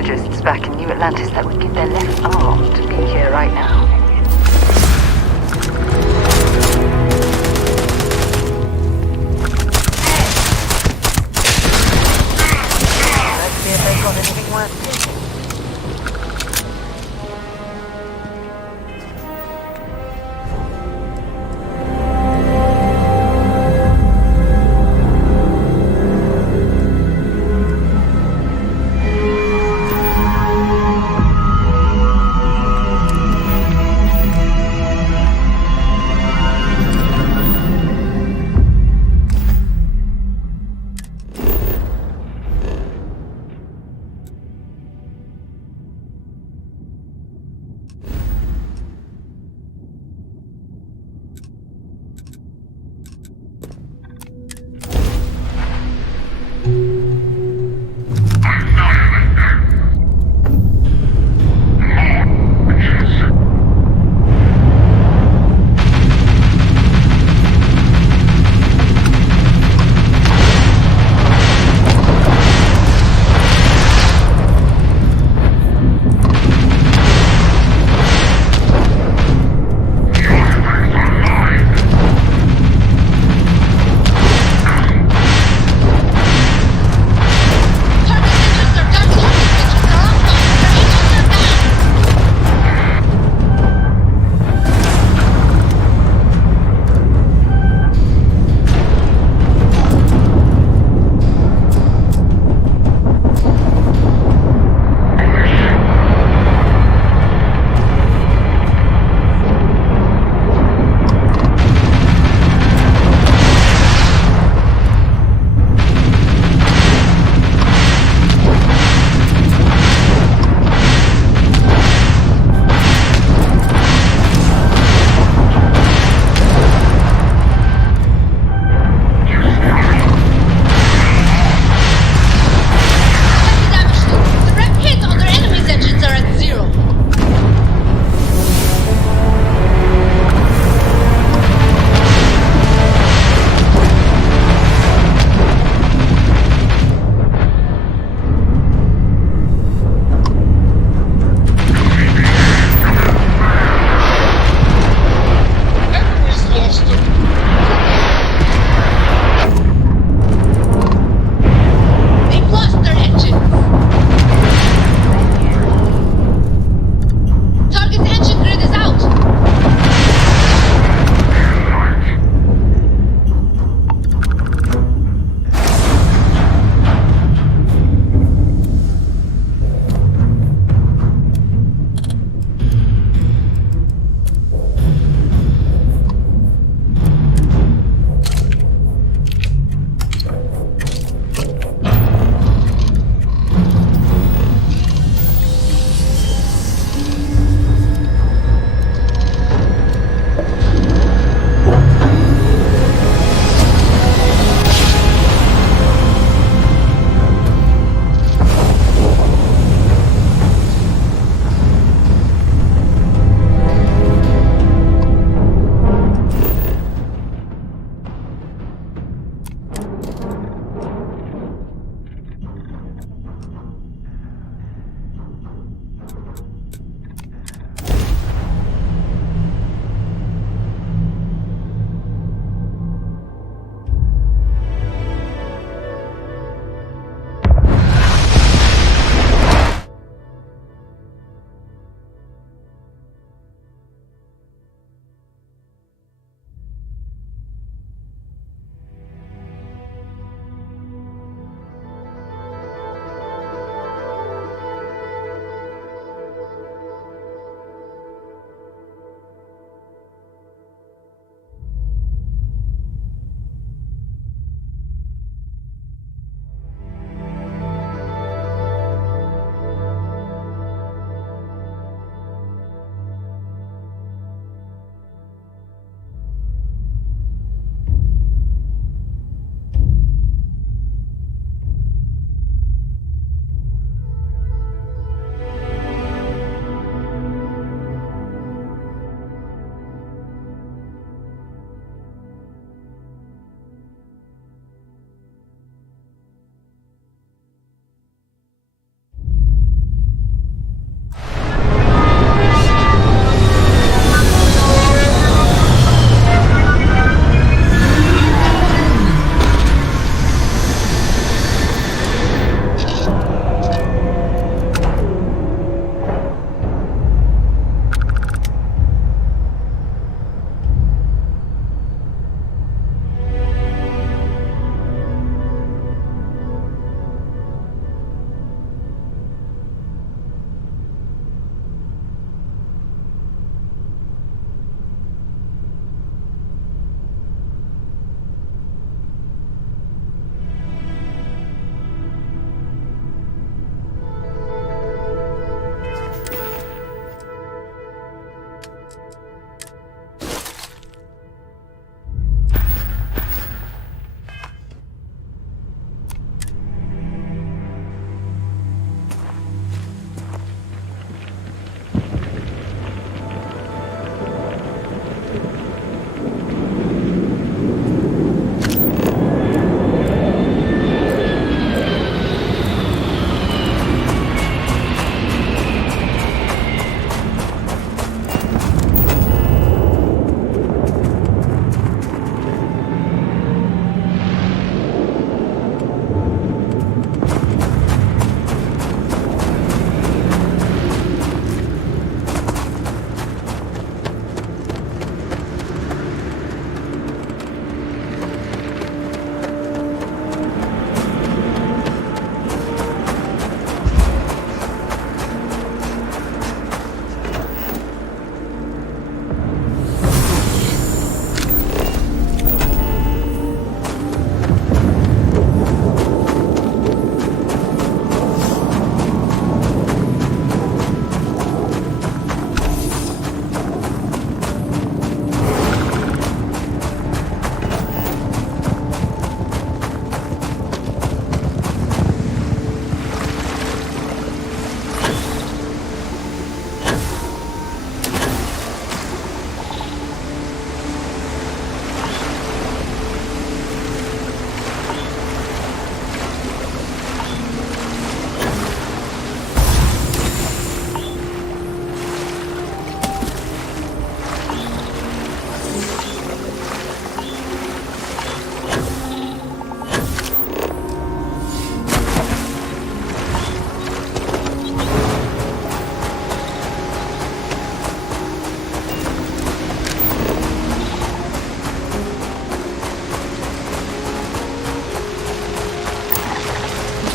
archaeologists back in New Atlantis that would give their left arm to be here right now. Let's see if they've got anything worth taking.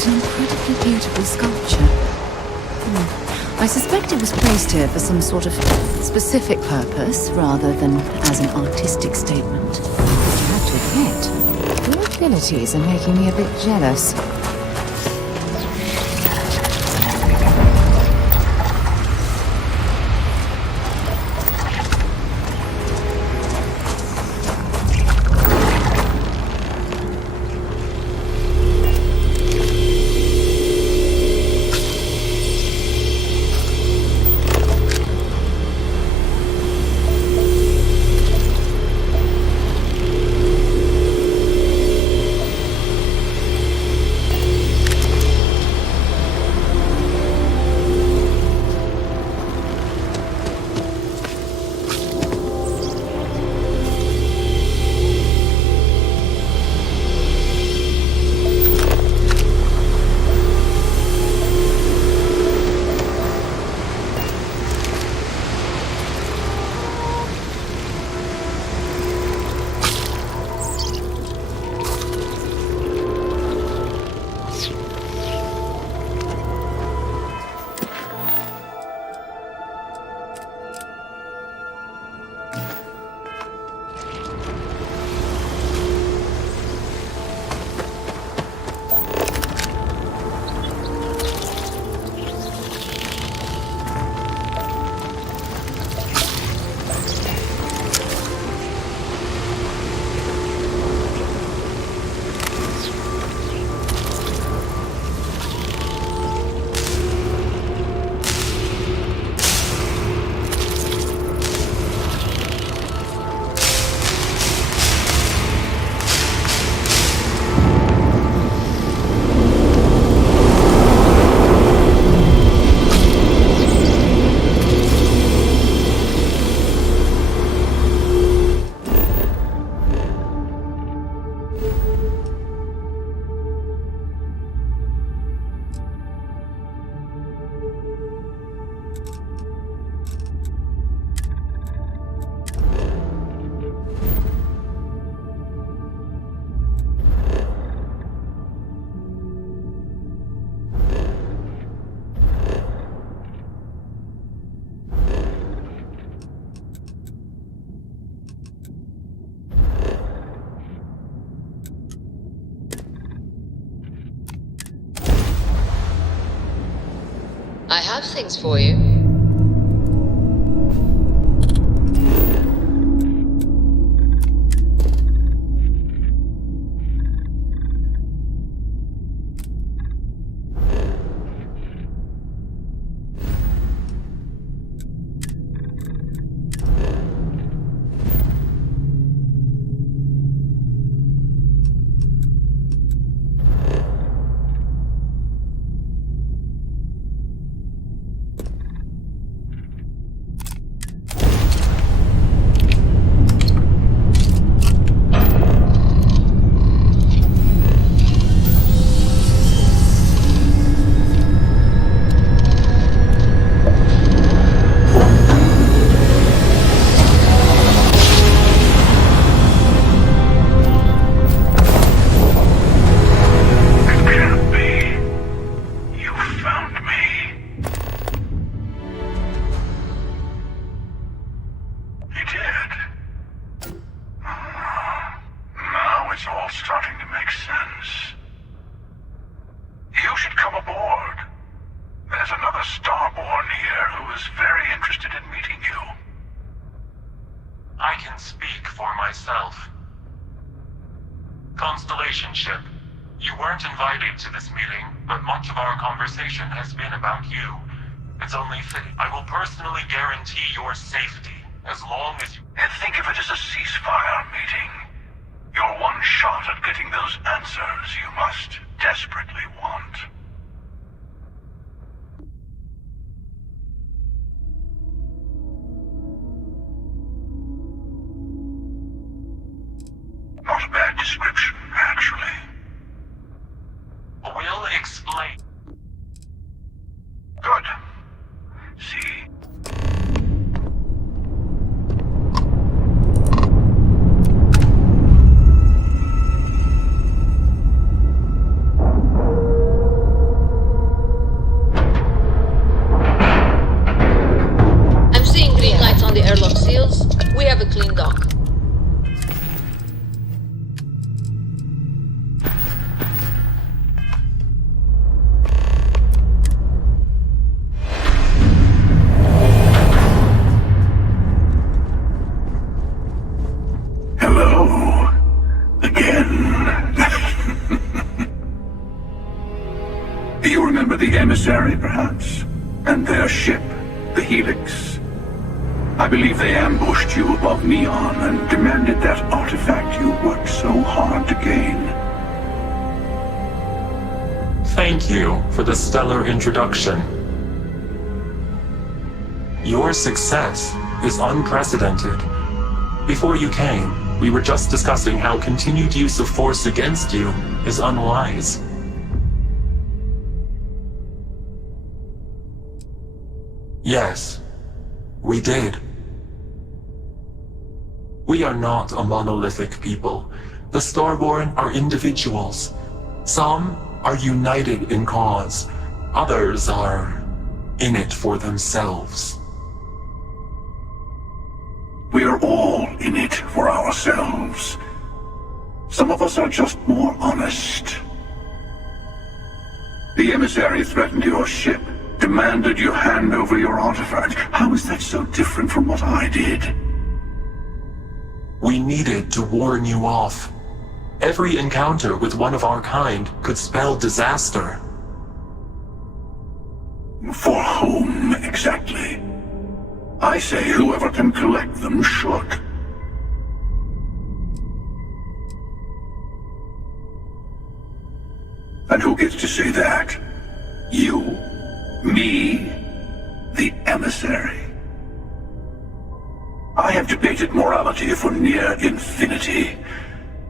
an incredibly beautiful sculpture. I suspect it was placed here for some sort of specific purpose, rather than as an artistic statement. I have to admit, your abilities are making me a bit jealous. I have things for you. Ship. You weren't invited to this meeting, but much of our conversation has been about you. It's only fitting. I will personally guarantee your safety, as long as you... And think of it as a ceasefire meeting. Your one shot at getting those answers you must desperately want. Not a bad description, actually. We'll explain. Good. See? emissary, perhaps? And their ship, the Helix. I believe they ambushed you above Neon and demanded that artifact you worked so hard to gain. Thank you for the stellar introduction. Your success is unprecedented. Before you came, we were just discussing how continued use of force against you is unwise. Yes, we did. We are not a monolithic people. The Starborn are individuals. Some are united in cause. Others are in it for themselves. We are all in it for ourselves. Some of us are just more honest. The emissary threatened your ship, demanded you hand over your artifact. How is that so different from what I did? We needed to warn you off. Every encounter with one of our kind could spell disaster. For whom, exactly? I say whoever can collect them should. And who gets to say that? You? Me? The emissary? I have debated morality for near infinity,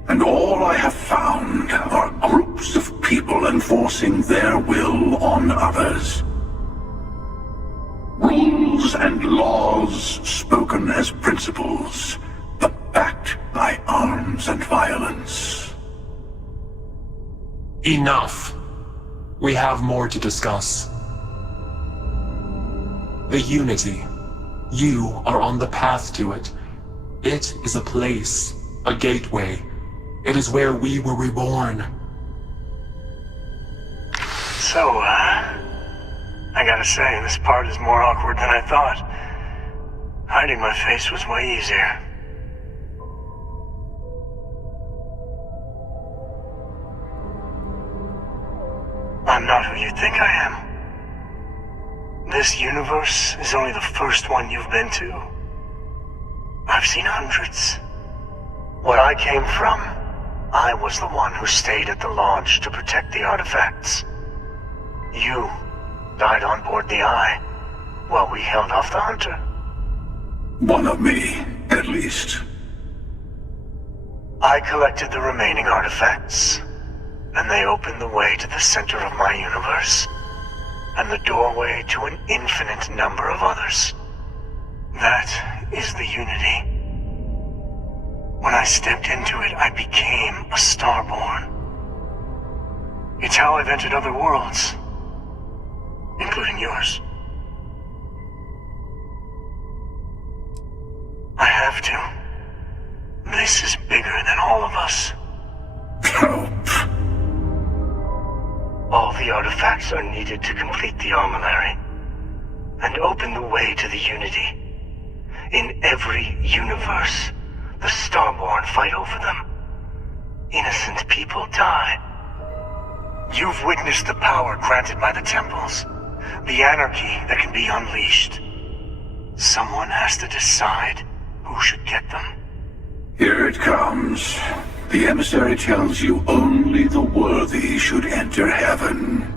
and all I have found are groups of people enforcing their will on others. Rules and laws spoken as principles, but backed by arms and violence. Enough. We have more to discuss. The Unity. You are on the path to it. It is a place, a gateway. It is where we were reborn. So, I gotta say, this part is more awkward than I thought. Hiding my face was way easier. I'm not who you think I am. This universe is only the first one you've been to. I've seen hundreds. Where I came from, I was the one who stayed at the launch to protect the artifacts. You died on board the Eye, while we held off the Hunter. One of me, at least. I collected the remaining artifacts, and they opened the way to the center of my universe, and the doorway to an infinite number of others. That is the Unity. When I stepped into it, I became a Starborn. It's how I've entered other worlds, including yours. I have to. This is bigger than all of us. All the artifacts are needed to complete the armillary and open the way to the Unity. In every universe, the Starborn fight over them. Innocent people die. You've witnessed the power granted by the temples, the anarchy that can be unleashed. Someone has to decide who should get them. Here it comes. The emissary tells you only the worthy should enter heaven.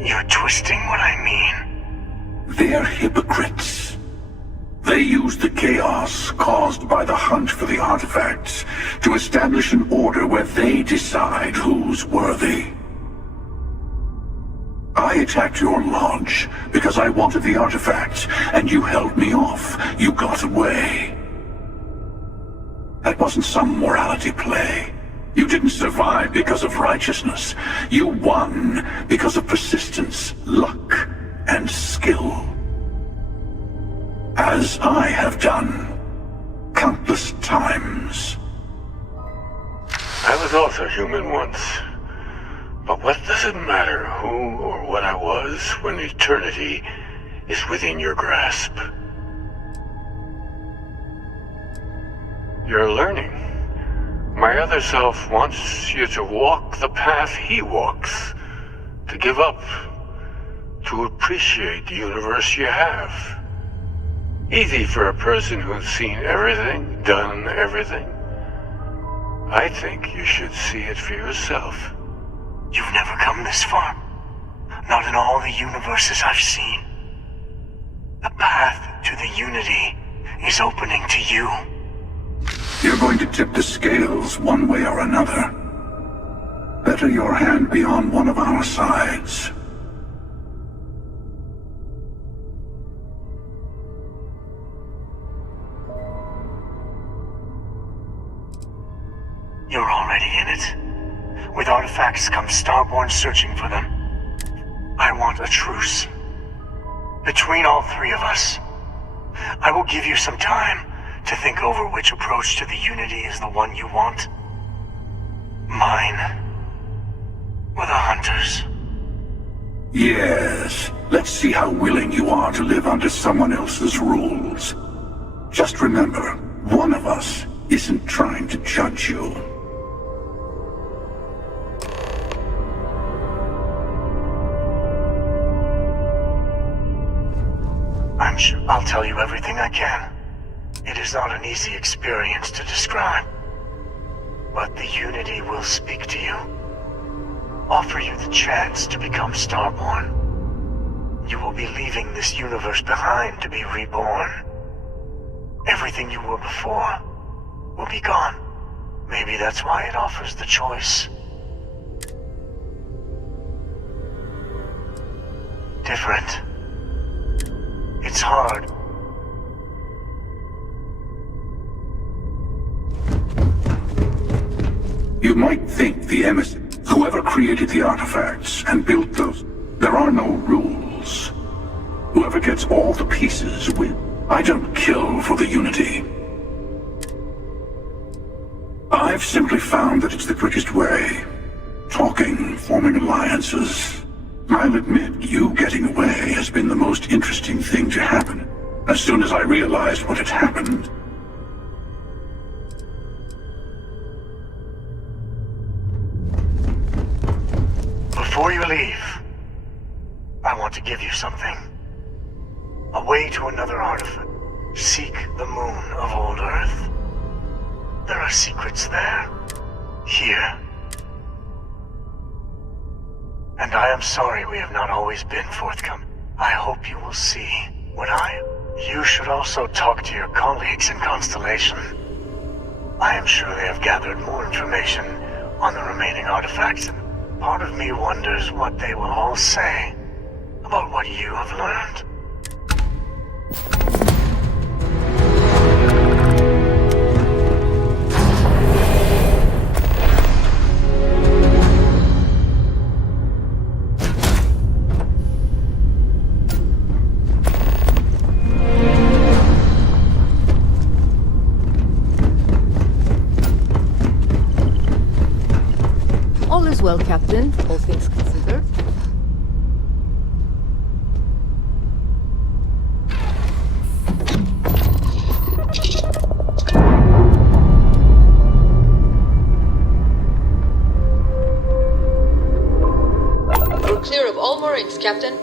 You're twisting what I mean. They're hypocrites. They use the chaos caused by the hunt for the artifacts to establish an order where they decide who's worthy. I attacked your launch because I wanted the artifacts, and you held me off. You got away. That wasn't some morality play. You didn't survive because of righteousness. You won because of persistence, luck, and skill. As I have done countless times. I was also human once. But what does it matter who or what I was when eternity is within your grasp? You're learning. My other self wants you to walk the path he walks, to give up, to appreciate the universe you have. Easy for a person who's seen everything, done everything. I think you should see it for yourself. You've never come this far. Not in all the universes I've seen. The path to the Unity is opening to you. You're going to tip the scales one way or another. Better your hand be on one of our sides. You're already in it. With artifacts comes Starborn searching for them. I want a truce. Between all three of us. I will give you some time to think over which approach to the Unity is the one you want. Mine. Or the Hunters. Yes. Let's see how willing you are to live under someone else's rules. Just remember, one of us isn't trying to judge you. I'm sure I'll tell you everything I can. It is not an easy experience to describe. But the Unity will speak to you. Offer you the chance to become Starborn. You will be leaving this universe behind to be reborn. Everything you were before will be gone. Maybe that's why it offers the choice. Different. It's hard. You might think the whoever created the artifacts and built those, there are no rules. Whoever gets all the pieces wins. I don't kill for the Unity. I've simply found that it's the quickest way. Talking, forming alliances. I'll admit, you getting away has been the most interesting thing to happen. As soon as I realized what had happened, Before you leave, I want to give you something. A way to another artifact. Seek the moon of old Earth. There are secrets there. Here. And I am sorry we have not always been forthcoming. I hope you will see what I... You should also talk to your colleagues in Constellation. I am sure they have gathered more information on the remaining artifacts, and part of me wonders what they will all say about what you have learned. All is well, Captain, all things considered. We're clear of all moorings, Captain.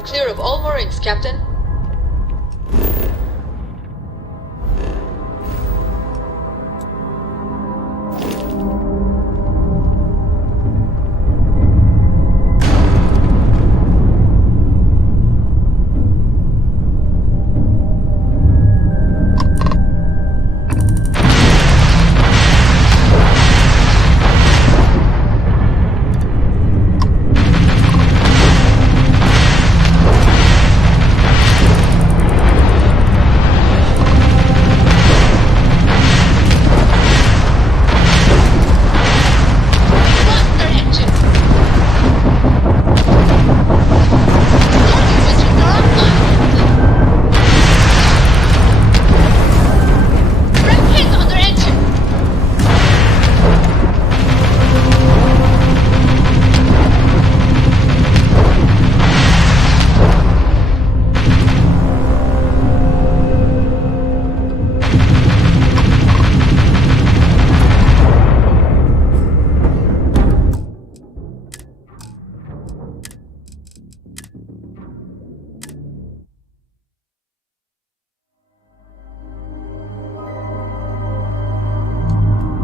We're clear of all moorings, Captain.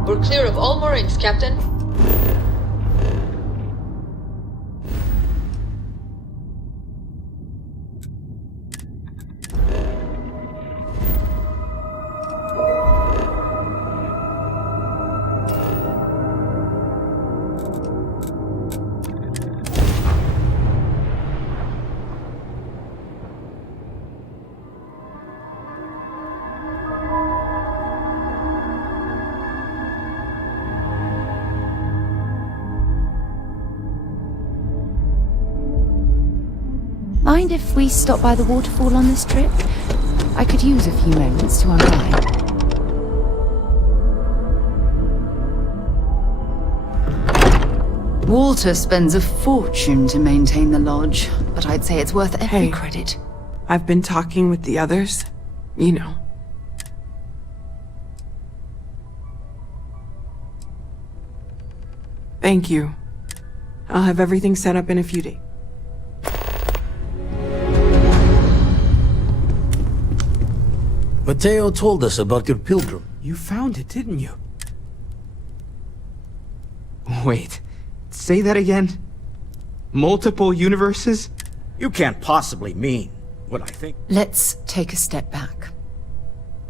We're clear of all moorings, Captain. Mind if we stop by the waterfall on this trip? I could use a few moments to unwind. Walter spends a fortune to maintain the lodge, but I'd say it's worth every credit. I've been talking with the others. You know. Thank you. I'll have everything set up in a few days. Mateo told us about your pilgrim. You found it, didn't you? Wait, say that again? Multiple universes? You can't possibly mean what I think. Let's take a step back.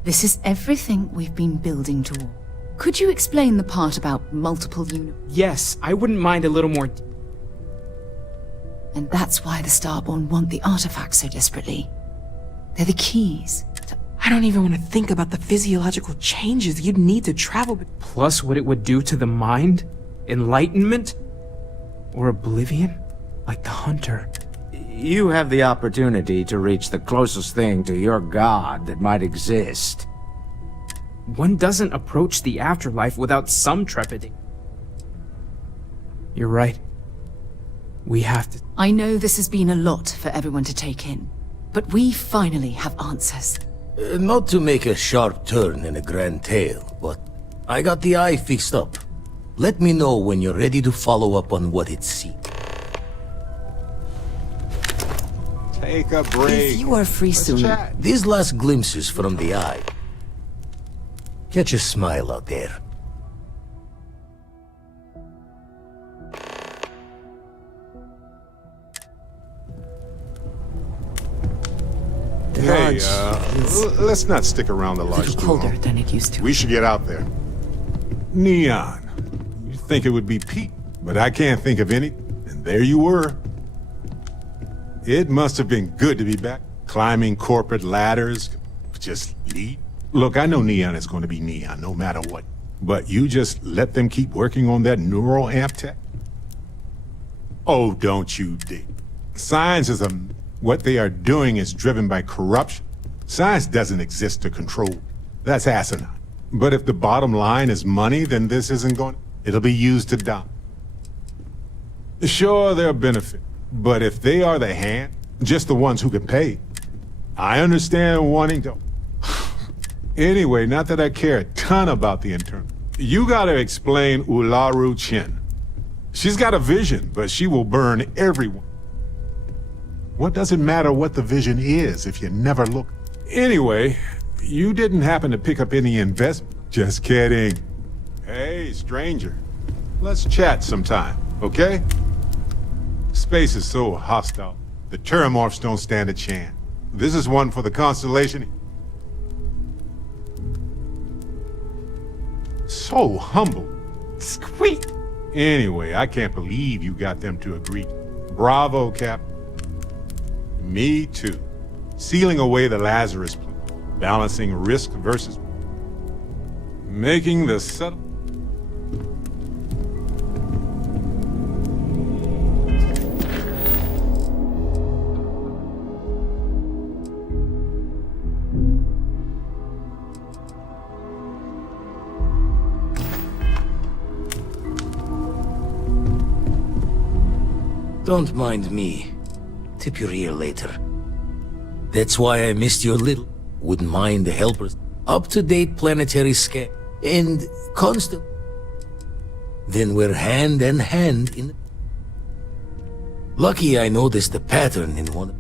This is everything we've been building toward. Could you explain the part about multiple universes? Yes, I wouldn't mind a little more. And that's why the Starborn want the artifacts so desperately. They're the keys to... I don't even want to think about the physiological changes you'd need to travel. Plus what it would do to the mind? Enlightenment? Or oblivion? Like the Hunter. You have the opportunity to reach the closest thing to your god that might exist. One doesn't approach the afterlife without some trepidation. You're right. We have to... I know this has been a lot for everyone to take in, but we finally have answers. Not to make a sharp turn in a grand tale, but I got the eye fixed up. Let me know when you're ready to follow up on what it seeks. Take a break. If you are free soon. These last glimpses from the eye. Catch a smile out there. Hey, let's not stick around the lodge too Colder long. than it used to. We should get out there. Neon. You'd think it would be Pete, but I can't think of any. And there you were. It must have been good to be back. Climbing corporate ladders. Just lead. Look, I know Neon is going to be Neon, no matter what. But you just let them keep working on that neural amp tech? Oh, don't you dig. Science is what they are doing is driven by corruption. Science doesn't exist to control. That's asinine. But if the bottom line is money, then this isn't going... It'll be used to dominate. Sure, they'll benefit. But if they are the hand, just the ones who can pay, I understand wanting to... Anyway, not that I care a ton about the internal. You gotta explain Ularu Chen. She's got a vision, but she will burn everyone. What does it matter what the vision is if you never look? Anyway, you didn't happen to pick up any investment? Just kidding. Hey, stranger. Let's chat sometime, okay? Space is so hostile. The Terramorphs don't stand a chance. This is one for the Constellation. So humble. Squeak! Anyway, I can't believe you got them to agree. Bravo, Cap. Me too. Sealing away the Lazarus plan. Balancing risk versus... Making the subtle... Don't mind me. Tip your ear later. That's why I missed your little... Wouldn't mind the helpers. Up-to-date planetary scan. And constant... Then we're hand in hand in... Lucky I noticed the pattern in one...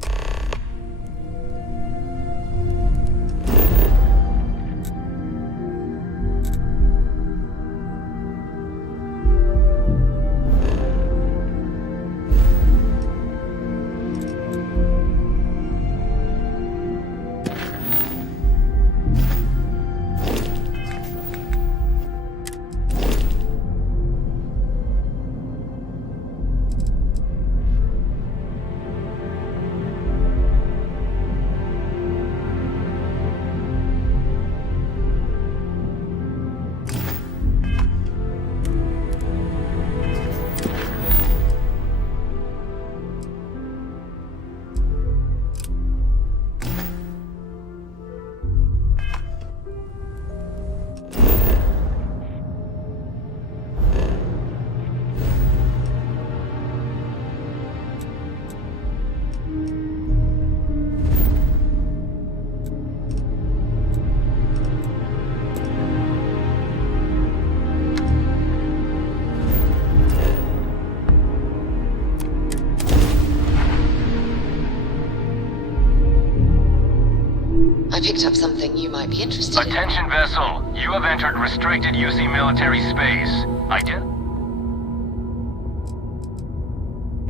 I picked up something you might be interested in. Attention vessel, you have entered restricted UC military space.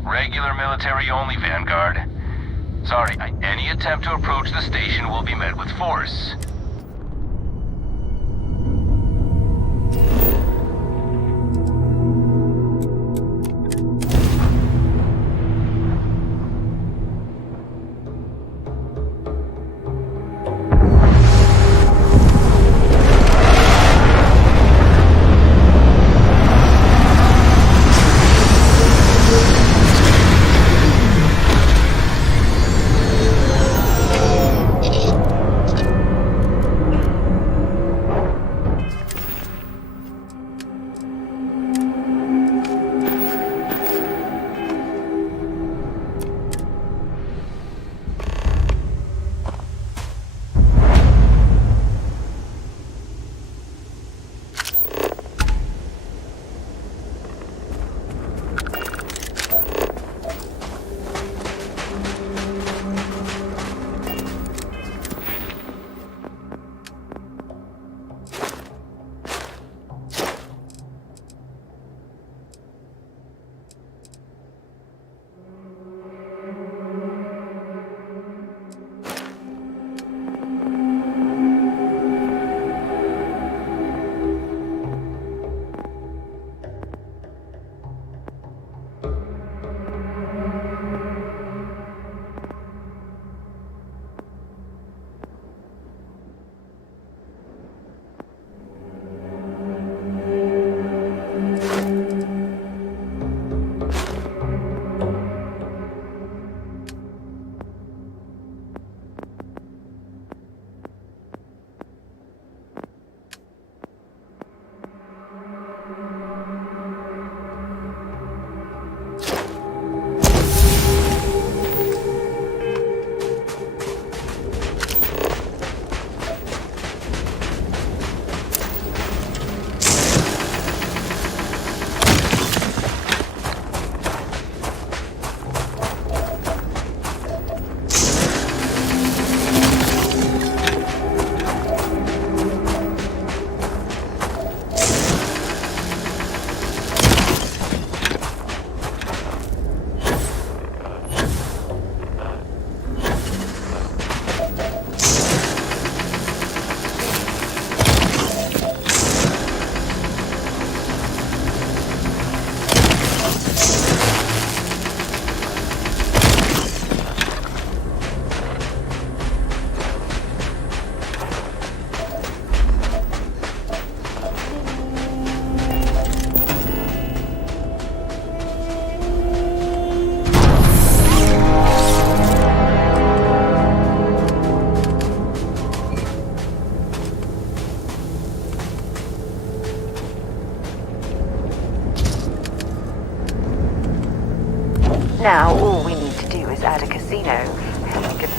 Regular military only, Vanguard. Sorry, any attempt to approach the station will be met with force.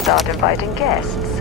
start inviting guests.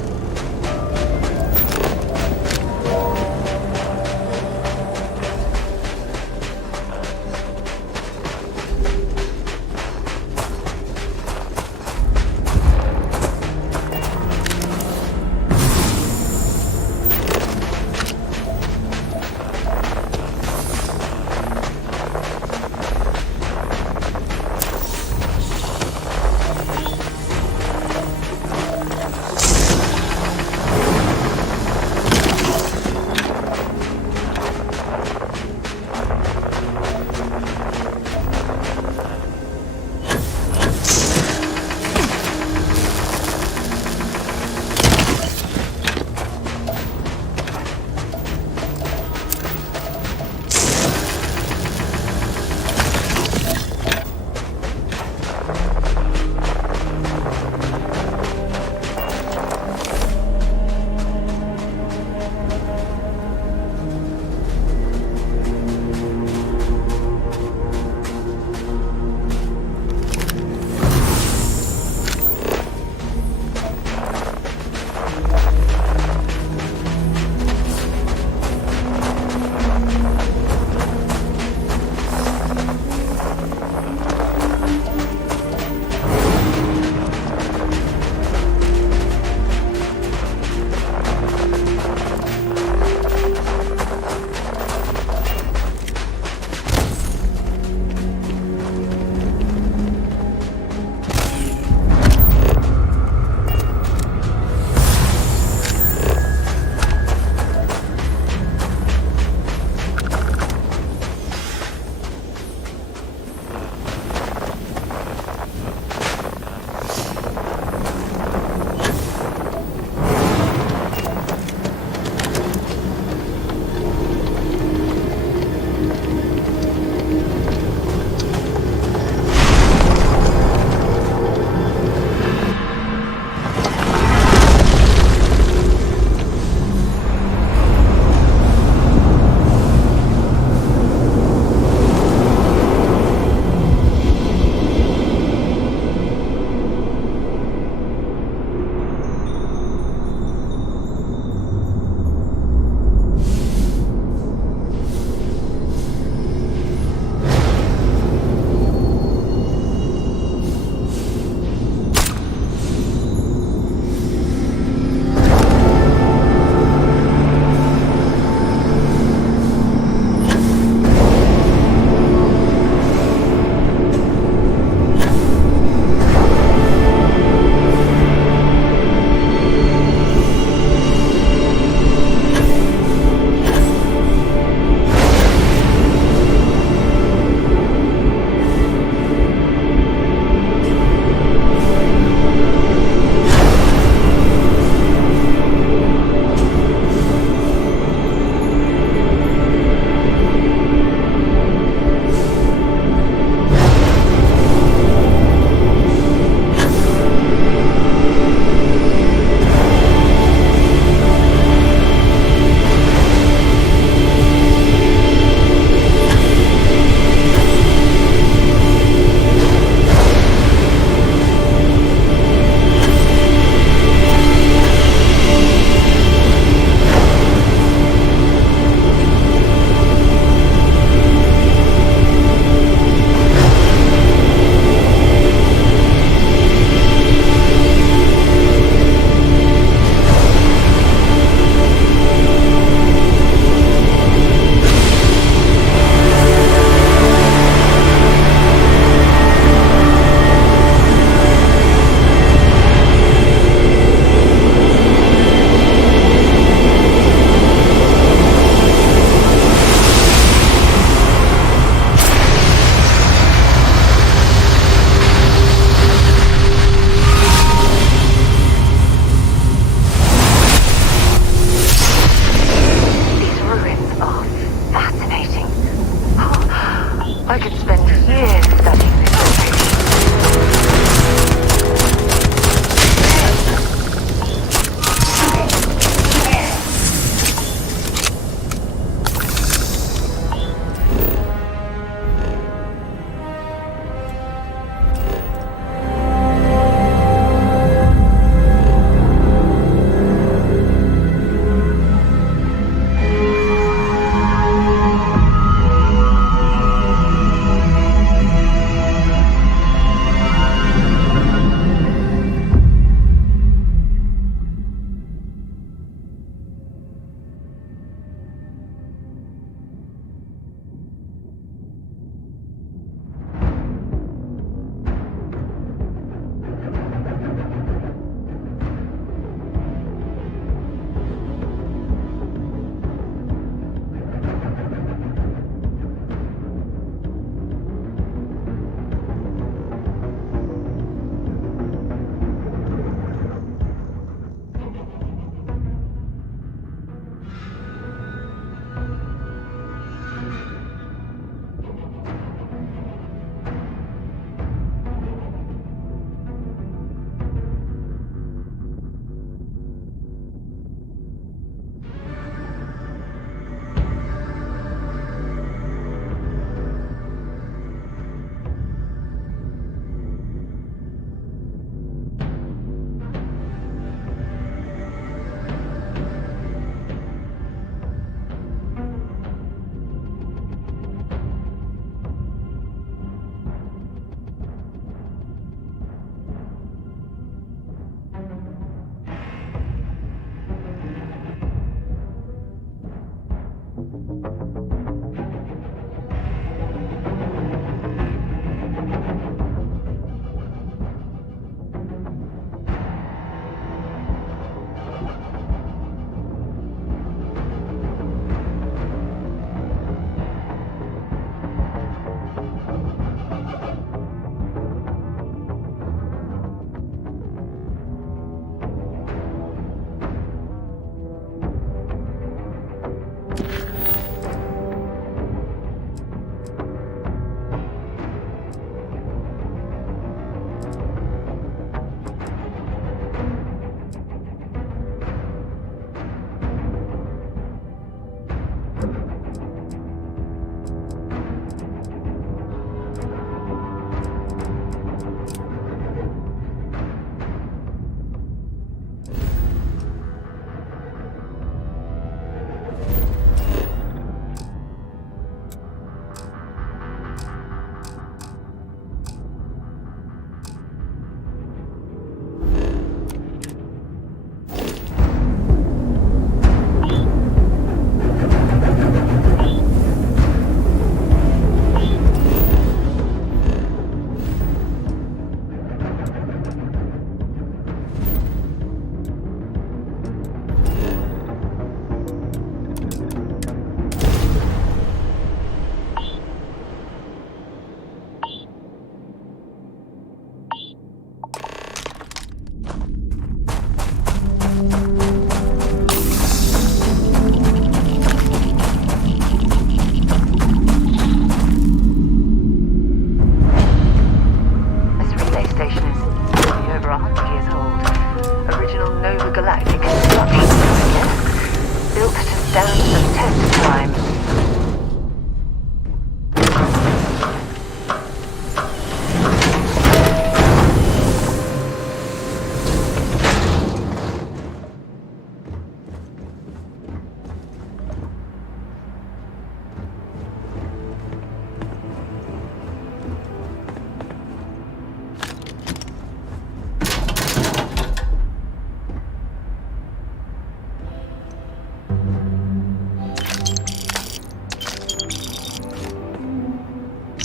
galactic construction, I guess. Built to stand the test of time.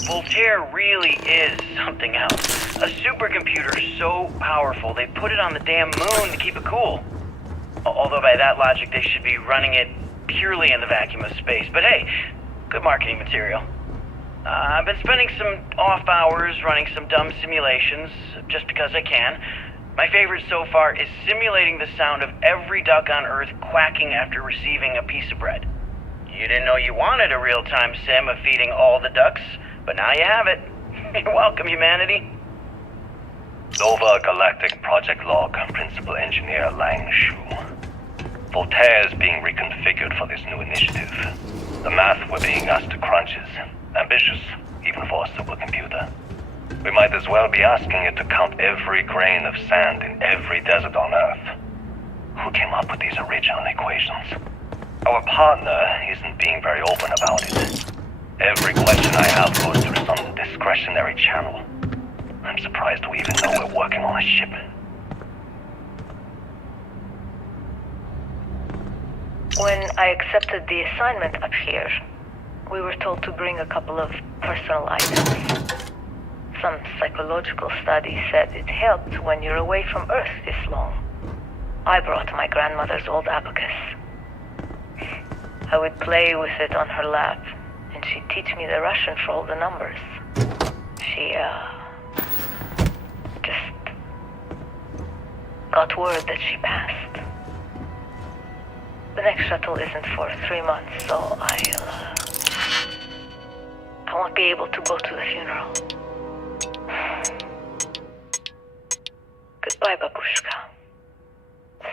Voltaire really is something else. A supercomputer so powerful they put it on the damn moon to keep it cool. Although by that logic they should be running it purely in the vacuum of space. But hey, good marketing material. I've been spending some off hours running some dumb simulations, just because I can. My favorite so far is simulating the sound of every duck on Earth quacking after receiving a piece of bread. You didn't know you wanted a real-time sim of feeding all the ducks, but now you have it. You're welcome, humanity. Nova Galactic Project Log, Principal Engineer Lang Shu. Voltaire is being reconfigured for this new initiative. The math we're being asked to crunch is ambitious, even for a supercomputer. We might as well be asking it to count every grain of sand in every desert on Earth. Who came up with these original equations? Our partner isn't being very open about it. Every question I have goes through some discretionary channel. I'm surprised we even know we're working on a ship. When I accepted the assignment up here, we were told to bring a couple of personal items. Some psychological study said it helped when you're away from Earth this long. I brought my grandmother's old abacus. I would play with it on her lap, and she'd teach me the Russian for all the numbers. She, just got word that she passed. The next shuttle isn't for 3 months, so I won't be able to go to the funeral. Goodbye, Babushka.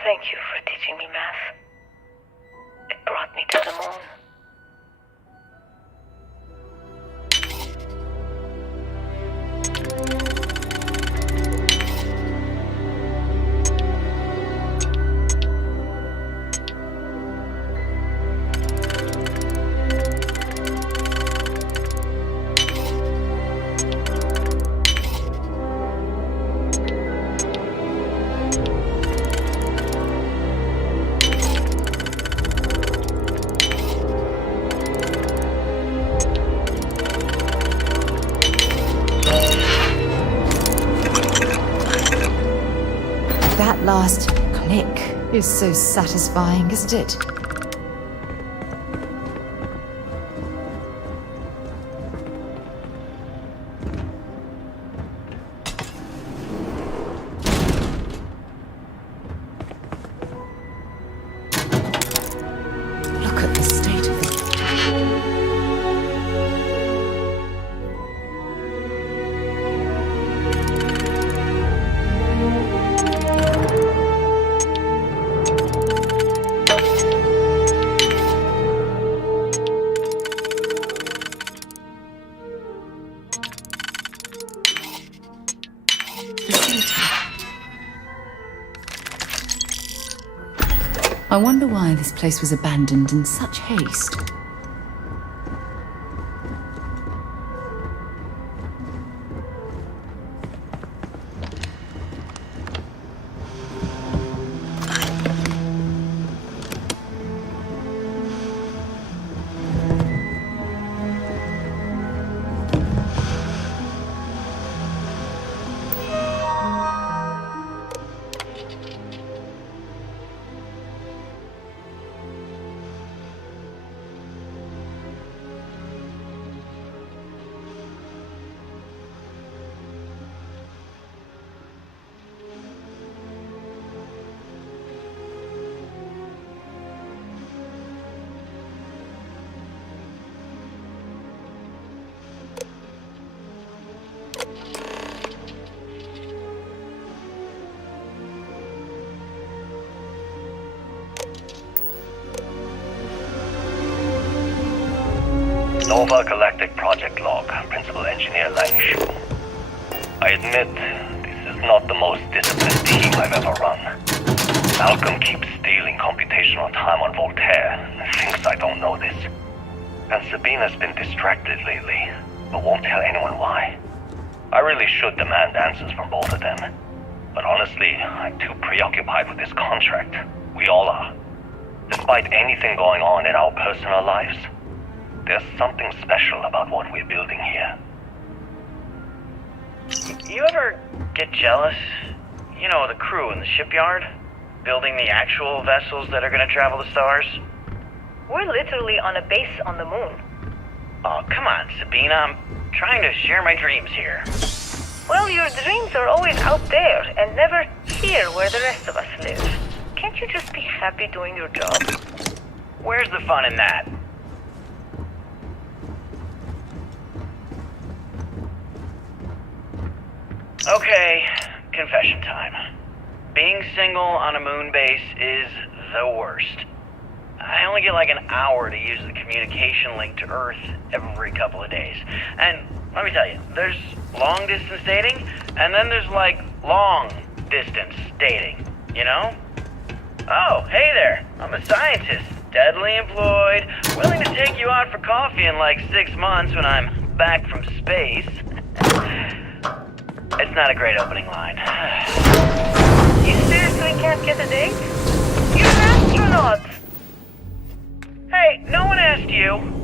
Thank you for teaching me math. It brought me to the moon. That last click is so satisfying, isn't it? Look at the state of it. I wonder why this place was abandoned in such haste. Nova Galactic Project Log, Principal Engineer Lang Shu. I admit, this is not the most disciplined team I've ever run. Malcolm keeps stealing computational time on Voltaire and thinks I don't know this. And Sabina's been distracted lately, but won't tell anyone why. I really should demand answers from both of them. But honestly, I'm too preoccupied with this contract. We all are. Despite anything going on in our personal lives, there's something special about what we're building here. You ever get jealous? You know, the crew in the shipyard? Building the actual vessels that are gonna travel the stars? We're literally on a base on the moon. Oh, come on, Sabina. I'm trying to share my dreams here. Well, your dreams are always out there and never here where the rest of us live. Can't you just be happy doing your job? Where's the fun in that? Okay, confession time. Being single on a moon base is the worst. I only get like an hour to use the communication link to Earth every couple of days. And let me tell you, there's long distance dating, and then there's like long distance dating, you know? Oh, hey there, I'm a scientist, steadily employed, willing to take you out for coffee in like 6 months when I'm back from space. It's not a great opening line. You seriously can't get a date? You're an astronaut! Hey, no one asked you.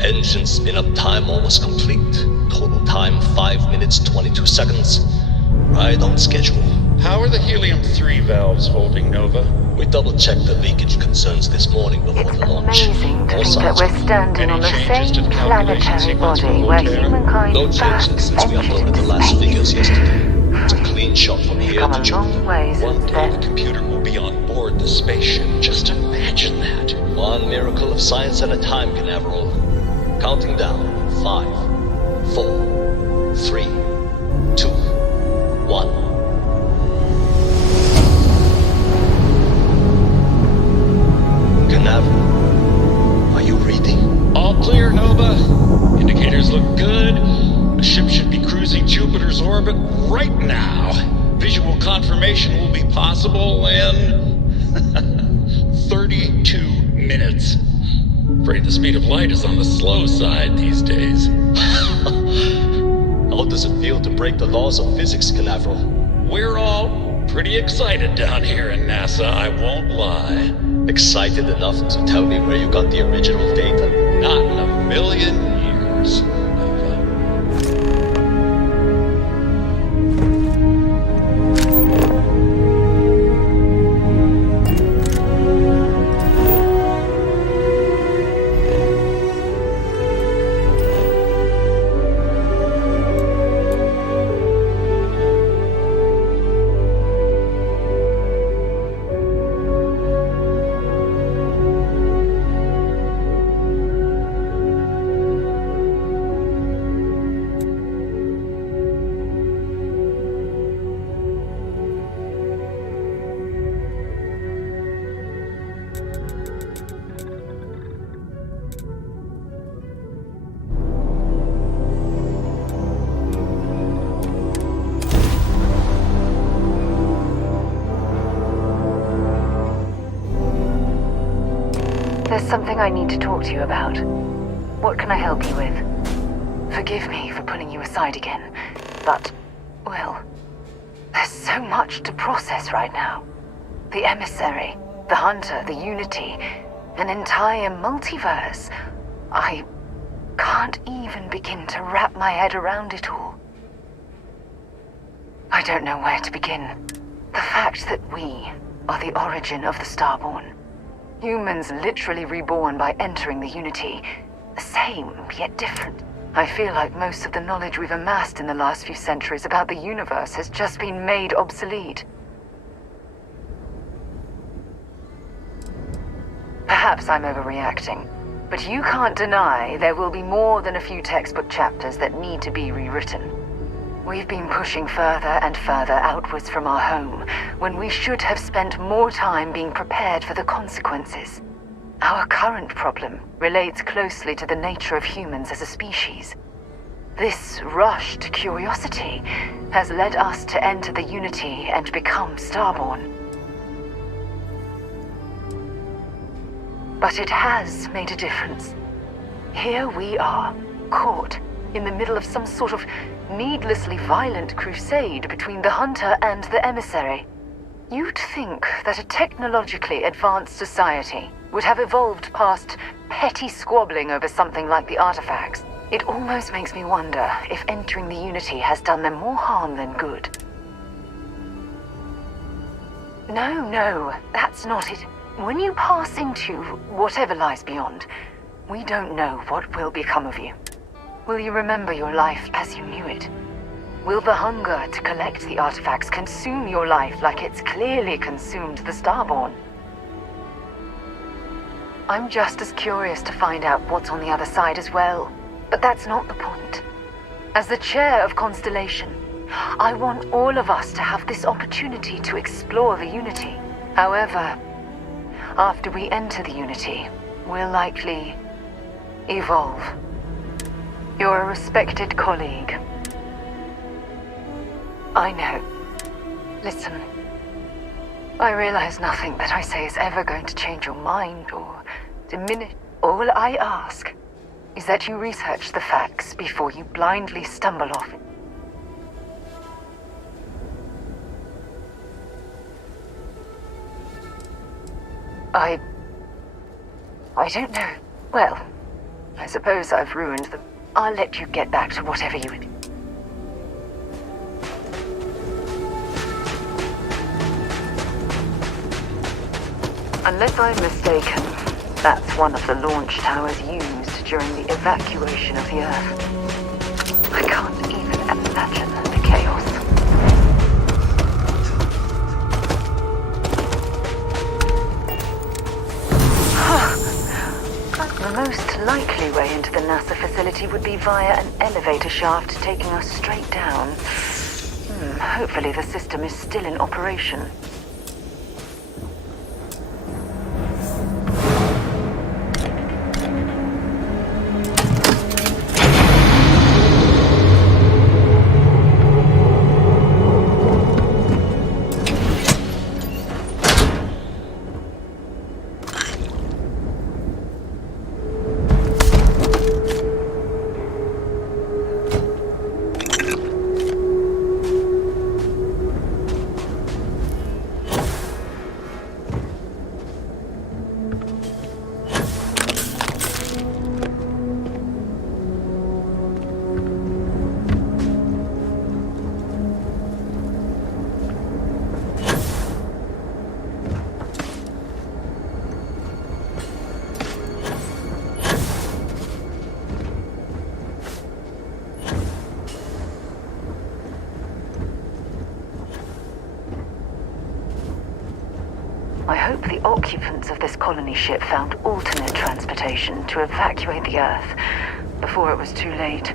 Engine spin-up time almost complete. Total time 5 minutes 22 seconds. Right on schedule. How are the helium-3 valves holding, Nova? We double-checked the leakage concerns this morning before the launch. Amazing to All think that signs we're standing on the same planetary body where humankind no changes since we uploaded the last figures yesterday. It's a clean shot from here to Jupiter. One day the computer will be on board the spaceship. Just imagine that. One miracle of science at a time, Canaveral. Counting down. 5, 4, 3, 2, 1. Canaveral, are you reading? All clear, Nova. Indicators look good. The ship should be cruising Jupiter's orbit right now. Visual confirmation will be possible in 32 minutes. Afraid the speed of light is on the slow side these days. How does it feel to break the laws of physics, Canaveral? We're all pretty excited down here in NASA, I won't lie. Excited enough to tell me where you got the original data? Not in a million years. There's something I need to talk to you about. What can I help you with? Forgive me for pulling you aside again, but, well, there's so much to process right now. The emissary, the hunter, the unity, an entire multiverse. I can't even begin to wrap my head around it all. I don't know where to begin. The fact that we are the origin of the Starborn. Humans literally reborn by entering the Unity. The same, yet different. I feel like most of the knowledge we've amassed in the last few centuries about the universe has just been made obsolete. Perhaps I'm overreacting, but you can't deny there will be more than a few textbook chapters that need to be rewritten. We've been pushing further and further outwards from our home, when we should have spent more time being prepared for the consequences. Our current problem relates closely to the nature of humans as a species. This rushed curiosity has led us to enter the Unity and become Starborn. But it has made a difference. Here we are, caught in the middle of some sort of needlessly violent crusade between the hunter and the emissary. You'd think that a technologically advanced society would have evolved past petty squabbling over something like the artifacts. It almost makes me wonder if entering the Unity has done them more harm than good. No, that's not it. When you pass into whatever lies beyond, we don't know what will become of you. Will you remember your life as you knew it? Will the hunger to collect the artifacts consume your life like it's clearly consumed the Starborn? I'm just as curious to find out what's on the other side as well, but that's not the point. As the chair of Constellation, I want all of us to have this opportunity to explore the Unity. However, after we enter the Unity, we'll likely evolve. You're a respected colleague. I know. Listen, I realize nothing that I say is ever going to change your mind or diminish. All I ask is that you research the facts before you blindly stumble off. I don't know. Well, I suppose I've ruined them. I'll let you get back to whatever you would. Unless I'm mistaken, that's one of the launch towers used during the evacuation of the Earth. I can't even imagine the chaos. The most likely way into the NASA facility would be via an elevator shaft taking us straight down. Hopefully the system is still in operation. I hope the occupants of this colony ship found alternate transportation to evacuate the Earth before it was too late.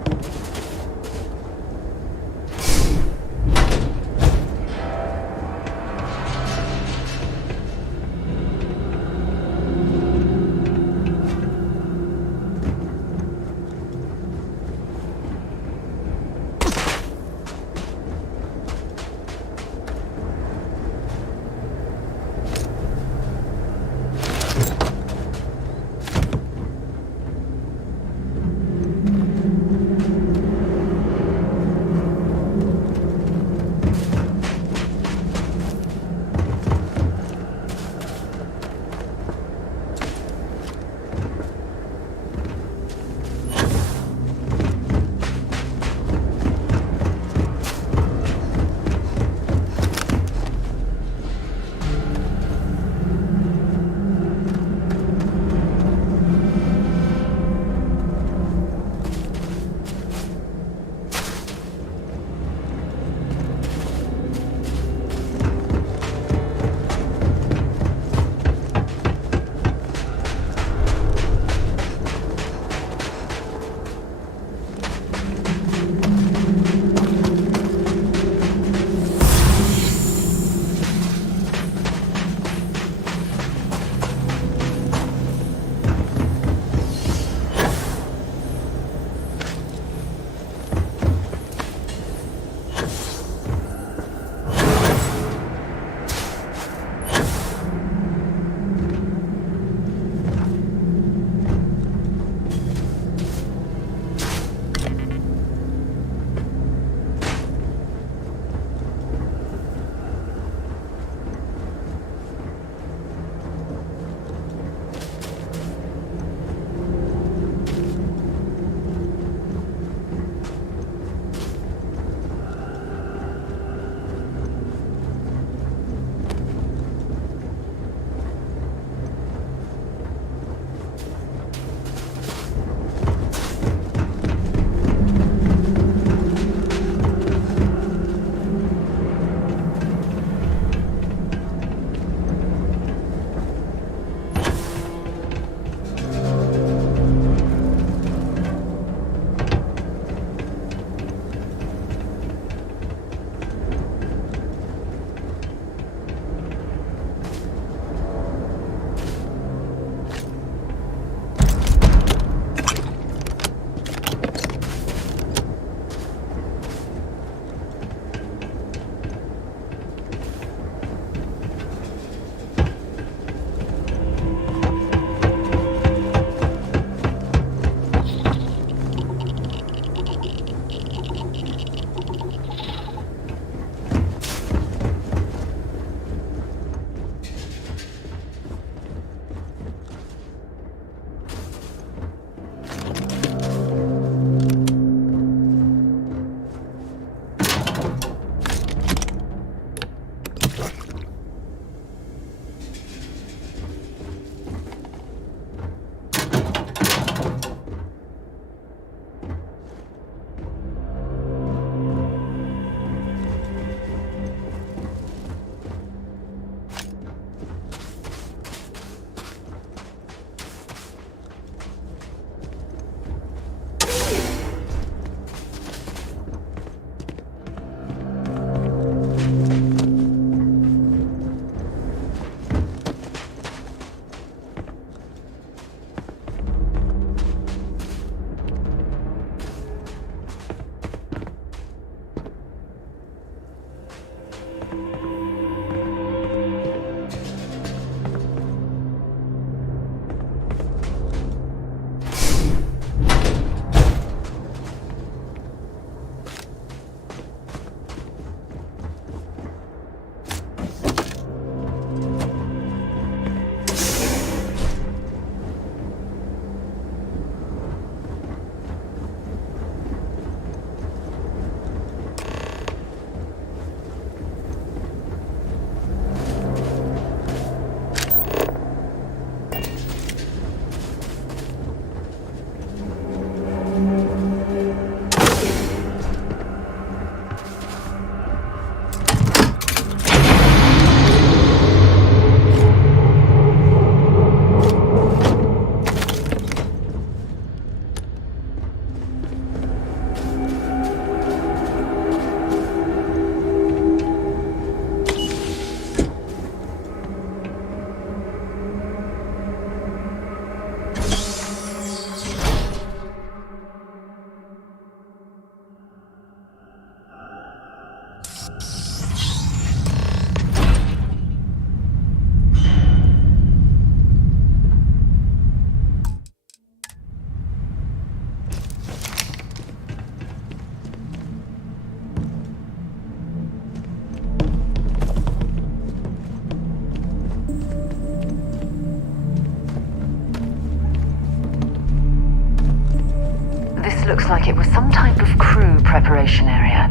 This looks like it was some type of crew preparation area.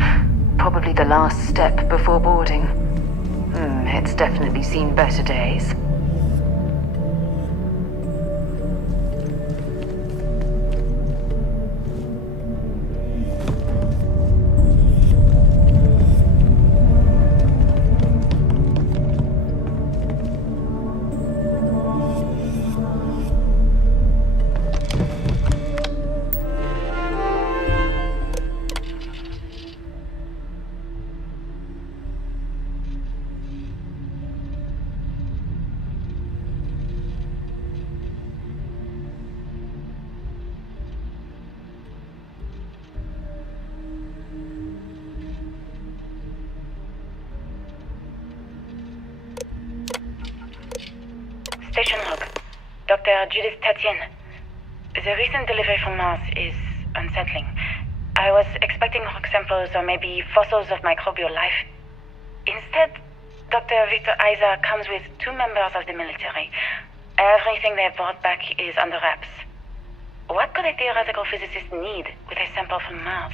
Probably the last step before boarding. It's definitely seen better days. Station log. Dr. Judith Tatienne. The recent delivery from Mars is unsettling. I was expecting rock samples or maybe fossils of microbial life. Instead, Dr. Victor Isa comes with 2 members of the military. Everything they've brought back is under wraps. What could a theoretical physicist need with a sample from Mars?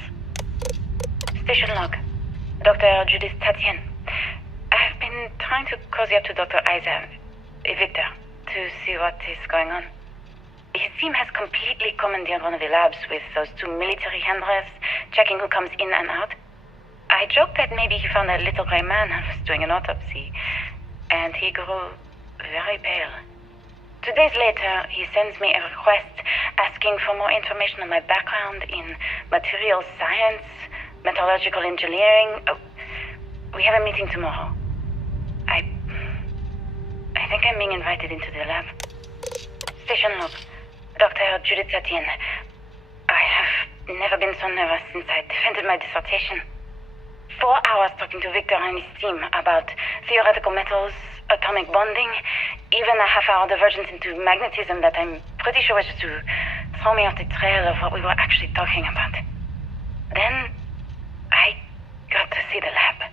Station log. Dr. Judith Tatienne. I've been trying to cozy up to Dr. Isa, Victor, to see what is going on. His team has completely commandeered one of the labs with those 2 military handlers, checking who comes in and out. I joked that maybe he found a little gray man and was doing an autopsy, and he grew very pale. 2 days later, he sends me a request asking for more information on my background in materials science, metallurgical engineering. We have a meeting tomorrow. I think I'm being invited into the lab. Station log. Dr. Judith Tatienne. I have never been so nervous since I defended my dissertation. 4 hours talking to Victor and his team about theoretical metals, atomic bonding, even a half-hour divergence into magnetism that I'm pretty sure was just to throw me off the trail of what we were actually talking about. Then, I got to see the lab.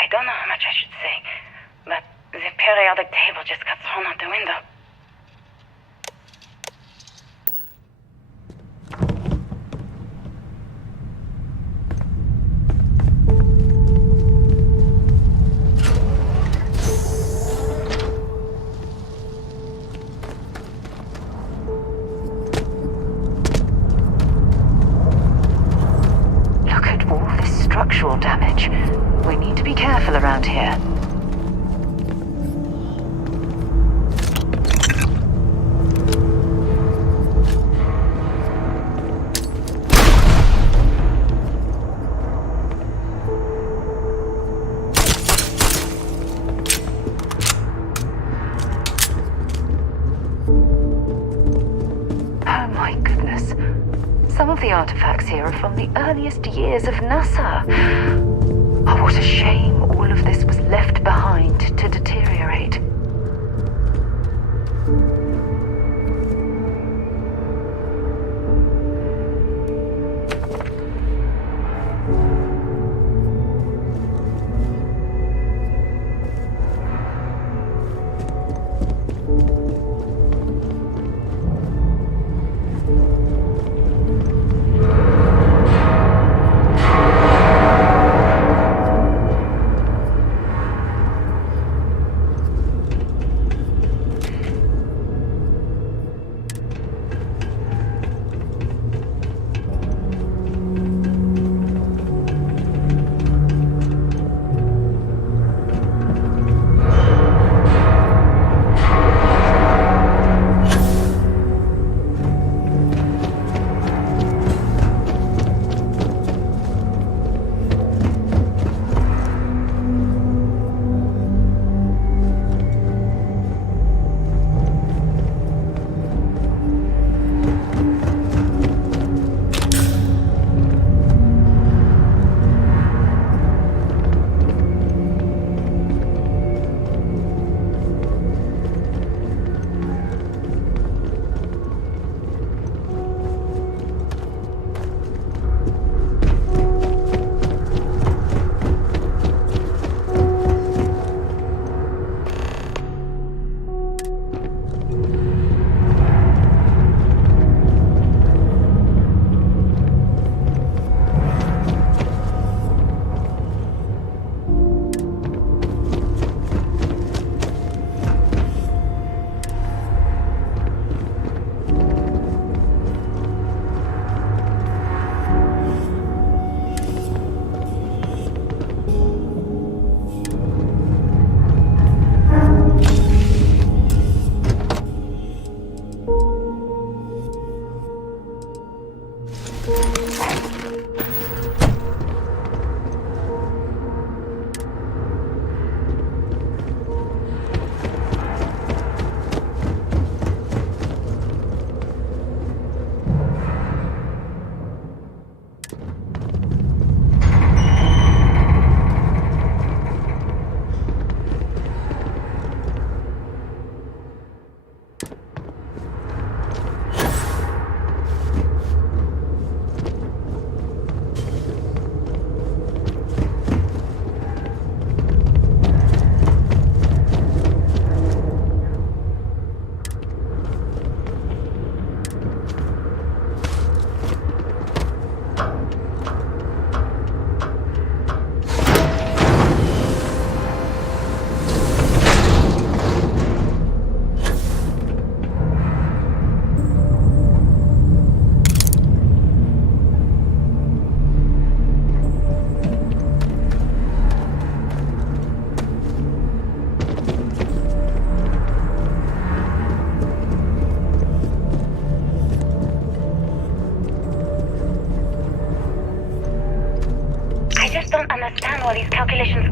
I don't know how much I should say, but the periodic table just got thrown out the window. Look at all this structural damage. We need to be careful around here. Oh my goodness. Some of the artifacts here are from the earliest years of NASA. Oh, what a shame all of this was left behind to deteriorate.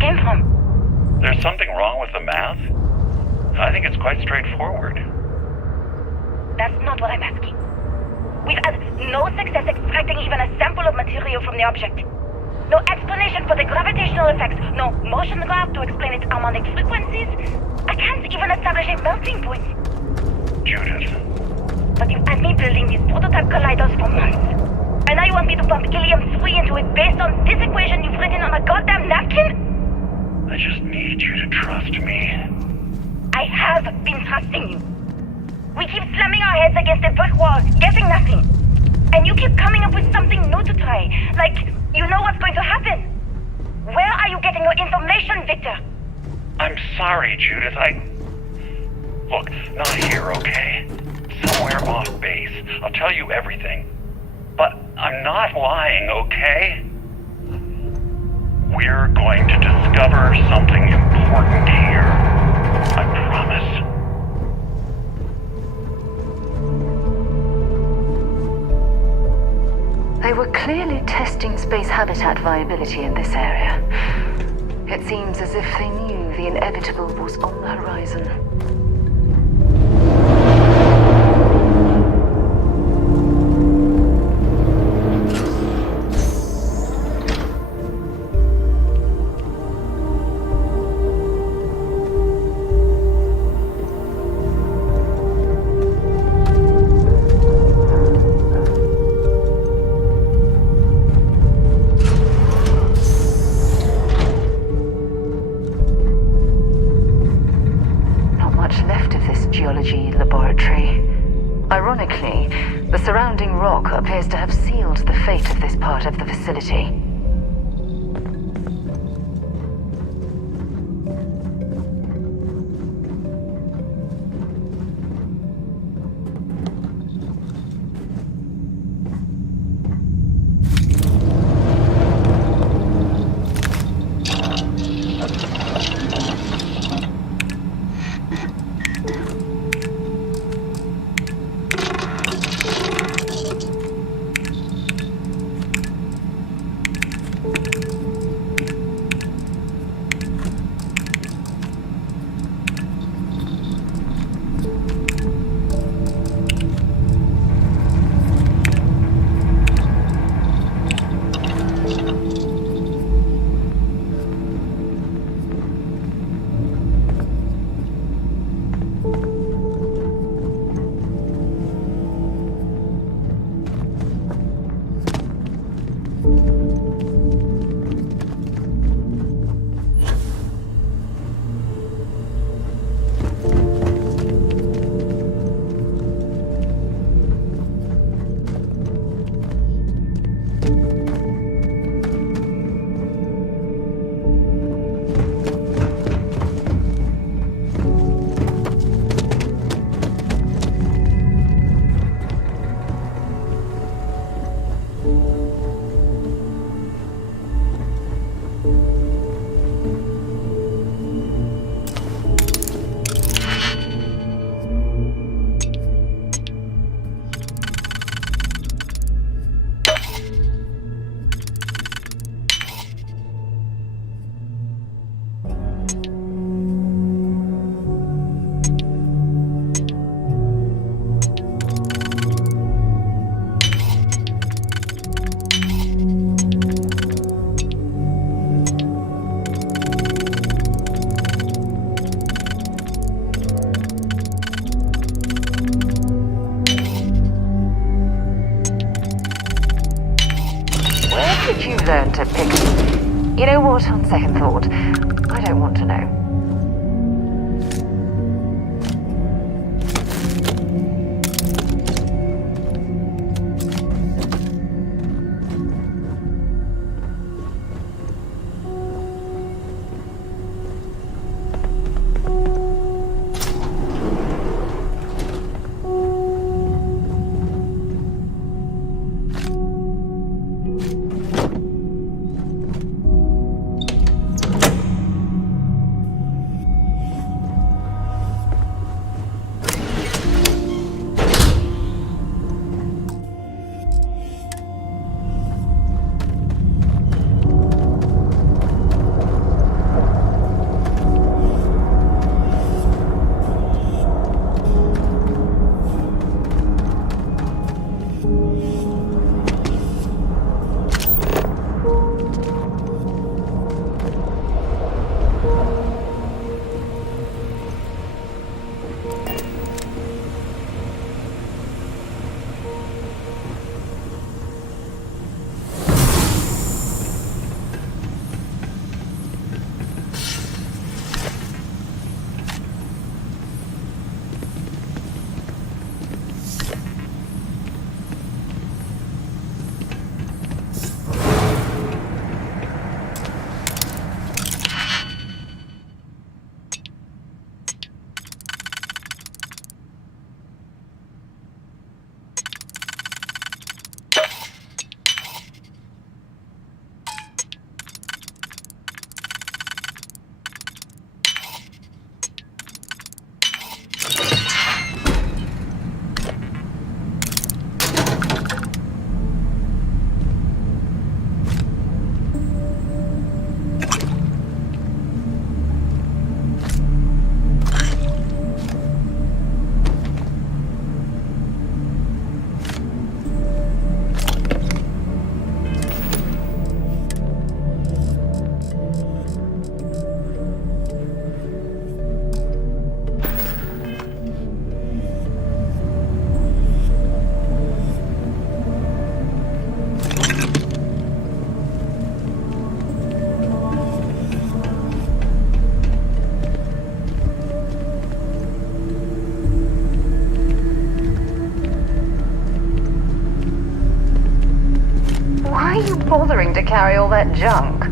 came from. There's something wrong with the math? I think it's quite straightforward. That's not what I'm asking. We've had no success extracting even a sample of material from the object. No explanation for the gravitational effects, no motion graph to explain its harmonic frequencies. I can't even establish a melting point. Judith. But you had me building these prototype colliders for months. And now you want me to pump helium-3 into it based on this equation you've written on a goddamn napkin? I just need you to trust me. I have been trusting you. We keep slamming our heads against a brick wall, getting nothing. And you keep coming up with something new to try. Like, you know what's going to happen. Where are you getting your information, Victor? I'm sorry, Judith. Look, not here, okay? Somewhere off base. I'll tell you everything. But I'm not lying, okay? We're going to discover something important here. I promise. They were clearly testing space habitat viability in this area. It seems as if they knew the inevitable was on the horizon. Ironically, the surrounding rock appears to have sealed the fate of this part of the facility. Did you learn to pick? You know what, on second thought, I don't want to know. bothering to carry all that junk?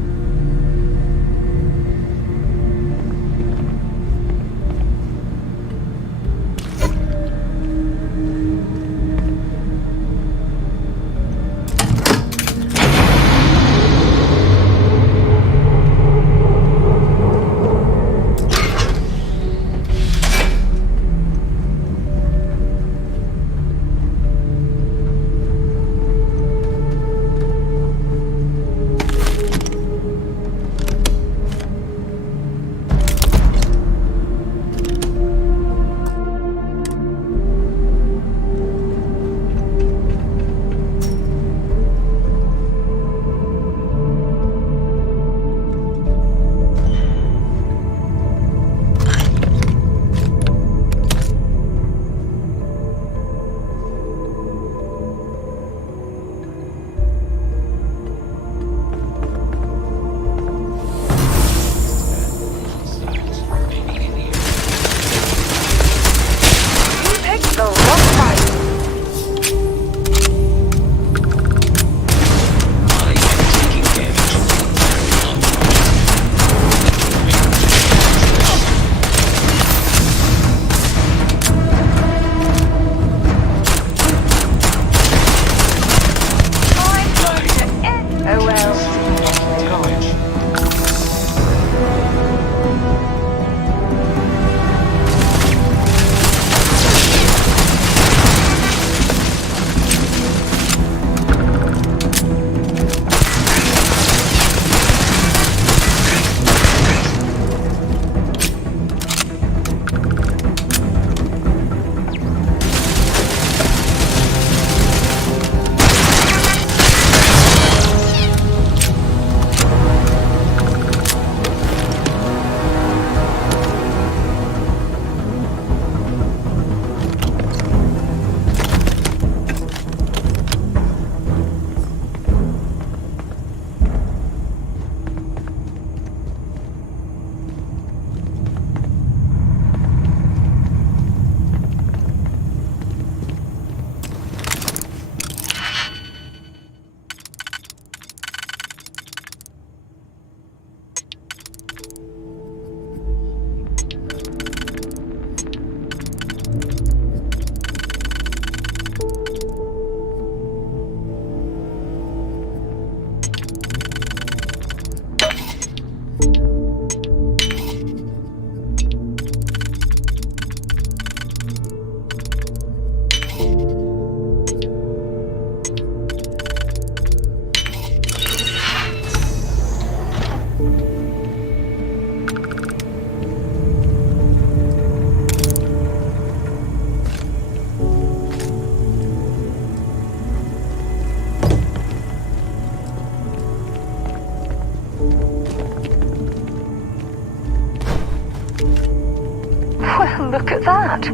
Look at that.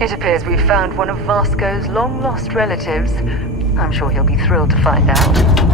It appears we've found one of Vasco's long-lost relatives. I'm sure he'll be thrilled to find out.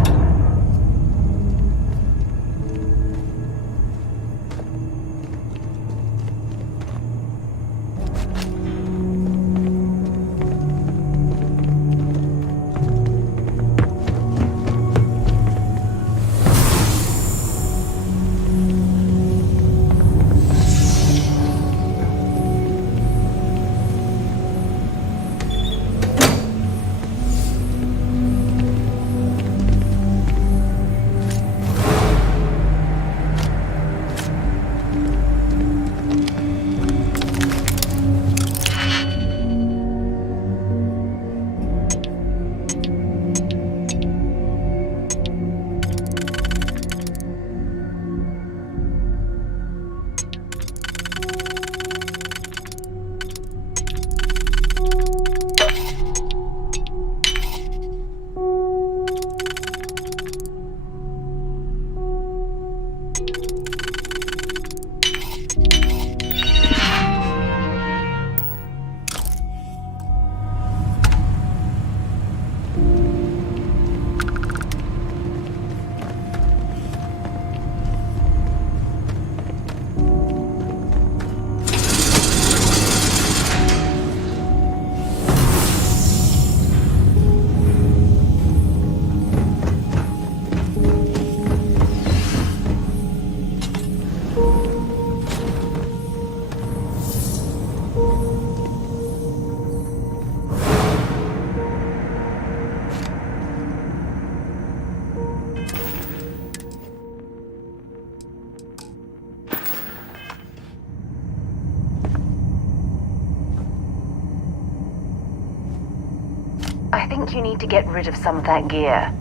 I think you need to get rid of some of that gear.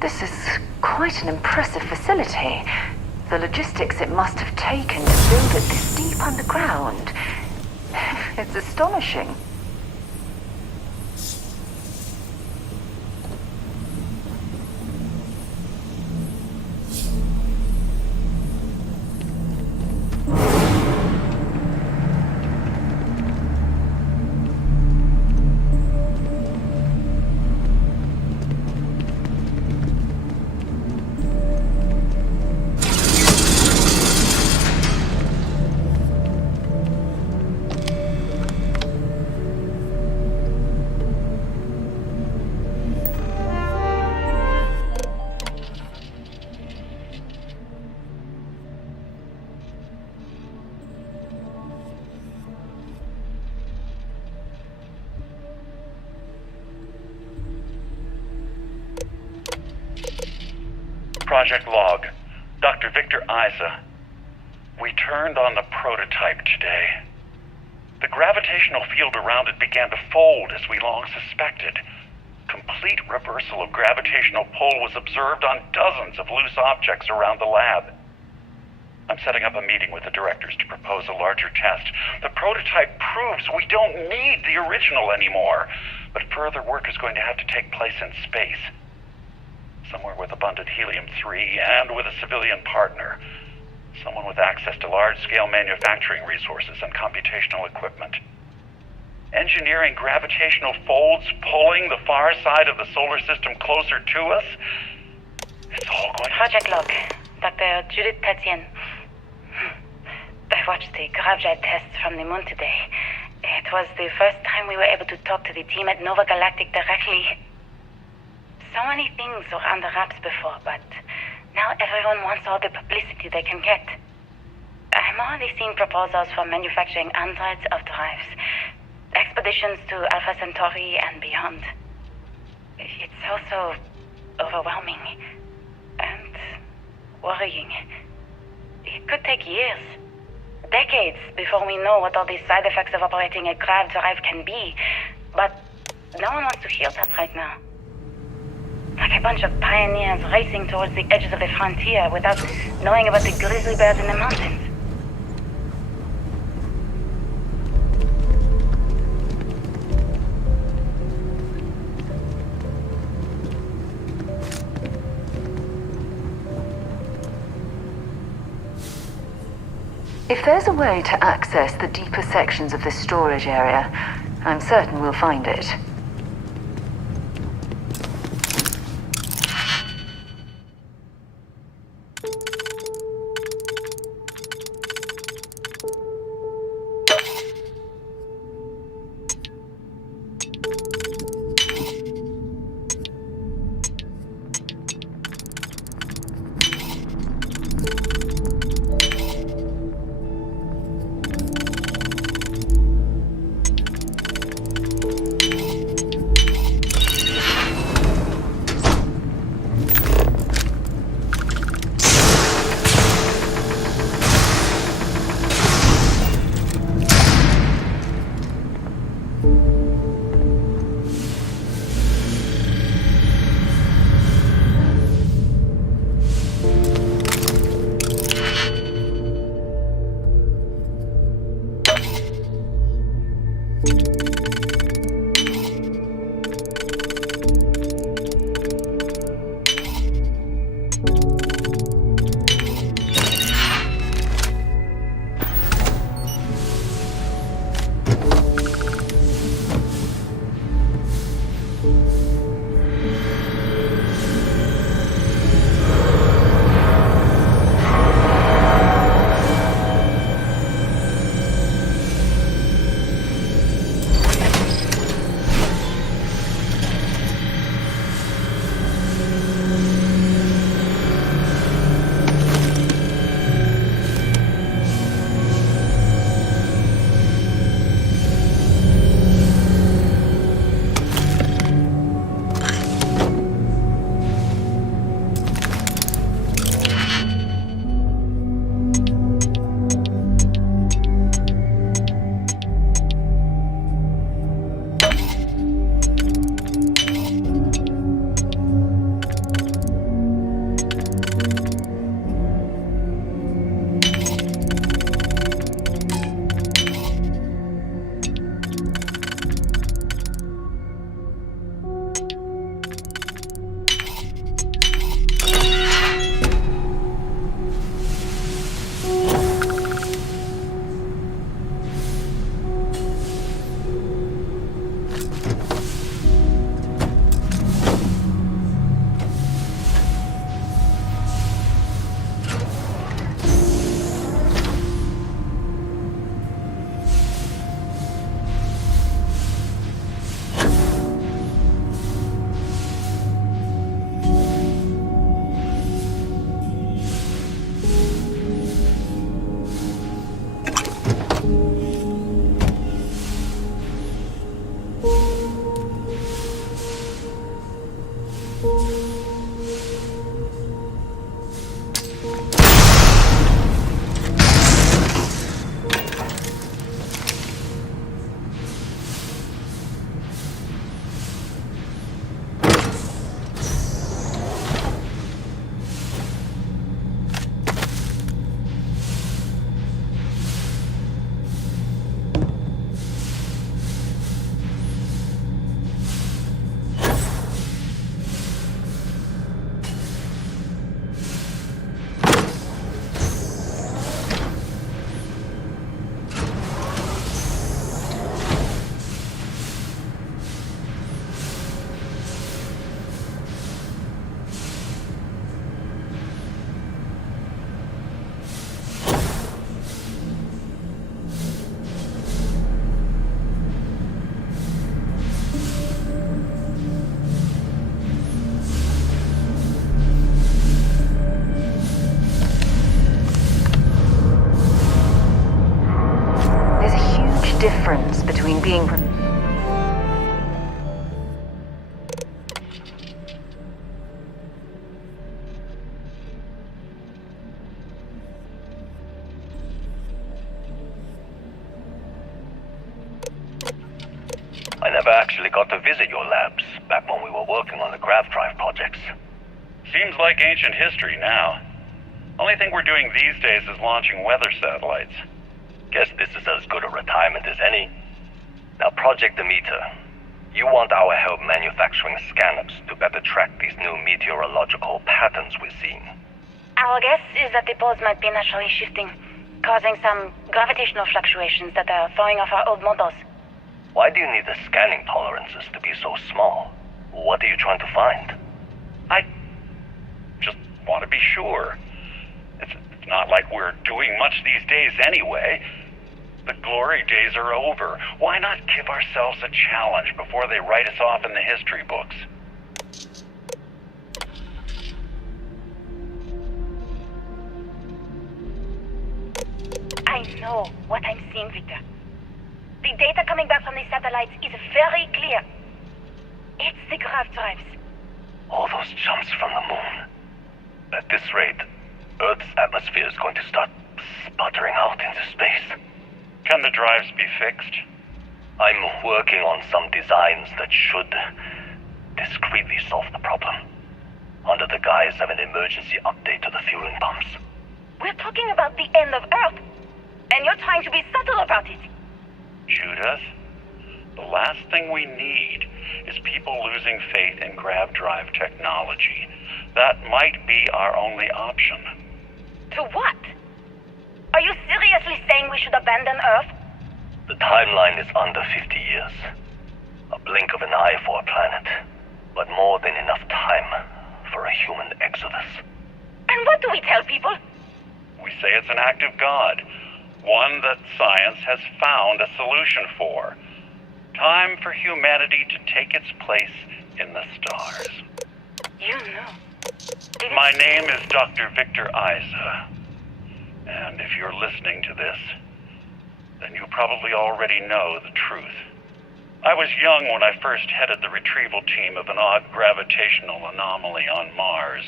This is quite an impressive facility. The logistics it must have taken to build it this deep underground. It's astonishing. Project Log, Dr. Victor Isa. We turned on the prototype today. The gravitational field around it began to fold as we long suspected. Complete reversal of gravitational pull was observed on dozens of loose objects around the lab. I'm setting up a meeting with the directors to propose a larger test. The prototype proves we don't need the original anymore, but further work is going to have to take place in space. Somewhere with abundant helium-3 and with a civilian partner. Someone with access to large-scale manufacturing resources and computational equipment. Engineering gravitational folds pulling the far side of the solar system closer to us? It's all going to... Project Log, Dr. Judith Tatian. I watched the gravjet tests from the moon today. It was the first time we were able to talk to the team at Nova Galactic directly. So many things were under wraps before, but now everyone wants all the publicity they can get. I'm already seeing proposals for manufacturing hundreds of drives, expeditions to Alpha Centauri and beyond. It's also overwhelming and worrying. It could take years, decades, before we know what all the side effects of operating a grav drive can be, but no one wants to hear that right now. Like a bunch of pioneers racing towards the edges of the frontier without knowing about the grizzly bears in the mountains. If there's a way to access the deeper sections of this storage area, I'm certain we'll find it. actually got to visit your labs back when we were working on the grav drive projects. Seems like ancient history now. Only thing we're doing these days is launching weather satellites. Guess this is as good a retirement as any. Now, Project Demeter, you want our help manufacturing scanners to better track these new meteorological patterns we're seeing. Our guess is that the poles might be naturally shifting, causing some gravitational fluctuations that are throwing off our old models. Why do you need the scanning tolerances to be so small? What are you trying to find? I just want to be sure. It's not like we're doing much these days anyway. The glory days are over. Why not give ourselves a challenge before they write us off in the history books? I know what I'm seeing, Victor. The data coming back from the satellites is very clear. It's the grav drives. All those jumps from the moon. At this rate, Earth's atmosphere is going to start sputtering out into space. Can the drives be fixed? I'm working on some designs that should discreetly solve the problem, under the guise of an emergency update to the fueling pumps. We're talking about the end of Earth, and you're trying to be subtle about it. Judith, the last thing we need is people losing faith in grav drive technology. That might be our only option. To what? Are you seriously saying we should abandon Earth? The timeline is under 50 years. A blink of an eye for a planet, but more than enough time for a human exodus. And what do we tell people? We say it's an act of God, one that science has found a solution for. Time for humanity to take its place in the stars. You know. My name is Dr. Victor Isa. And if you're listening to this, then you probably already know the truth. I was young when I first headed the retrieval team of an odd gravitational anomaly on Mars.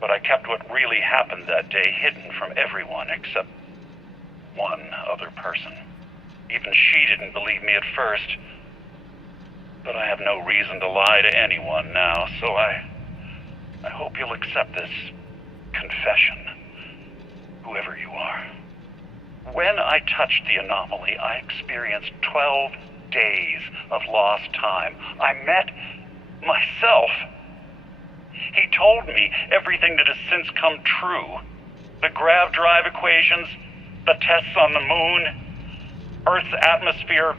But I kept what really happened that day hidden from everyone except one other person. Even she didn't believe me at first. But I have no reason to lie to anyone now, so I hope you'll accept this confession, whoever you are. When I touched the anomaly, I experienced 12 days of lost time. I met myself. He told me everything that has since come true. The grav drive equations, the tests on the moon, Earth's atmosphere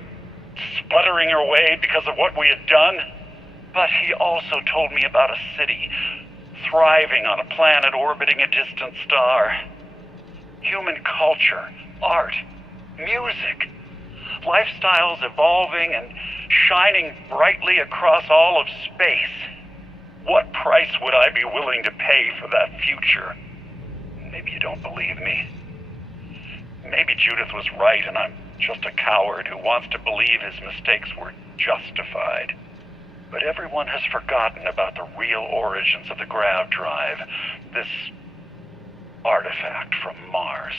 sputtering away because of what we had done. But he also told me about a city thriving on a planet orbiting a distant star. Human culture, art, music, lifestyles evolving and shining brightly across all of space. What price would I be willing to pay for that future? Maybe you don't believe me. Maybe Judith was right and I'm just a coward who wants to believe his mistakes were justified. But everyone has forgotten about the real origins of the grav drive, this artifact from Mars.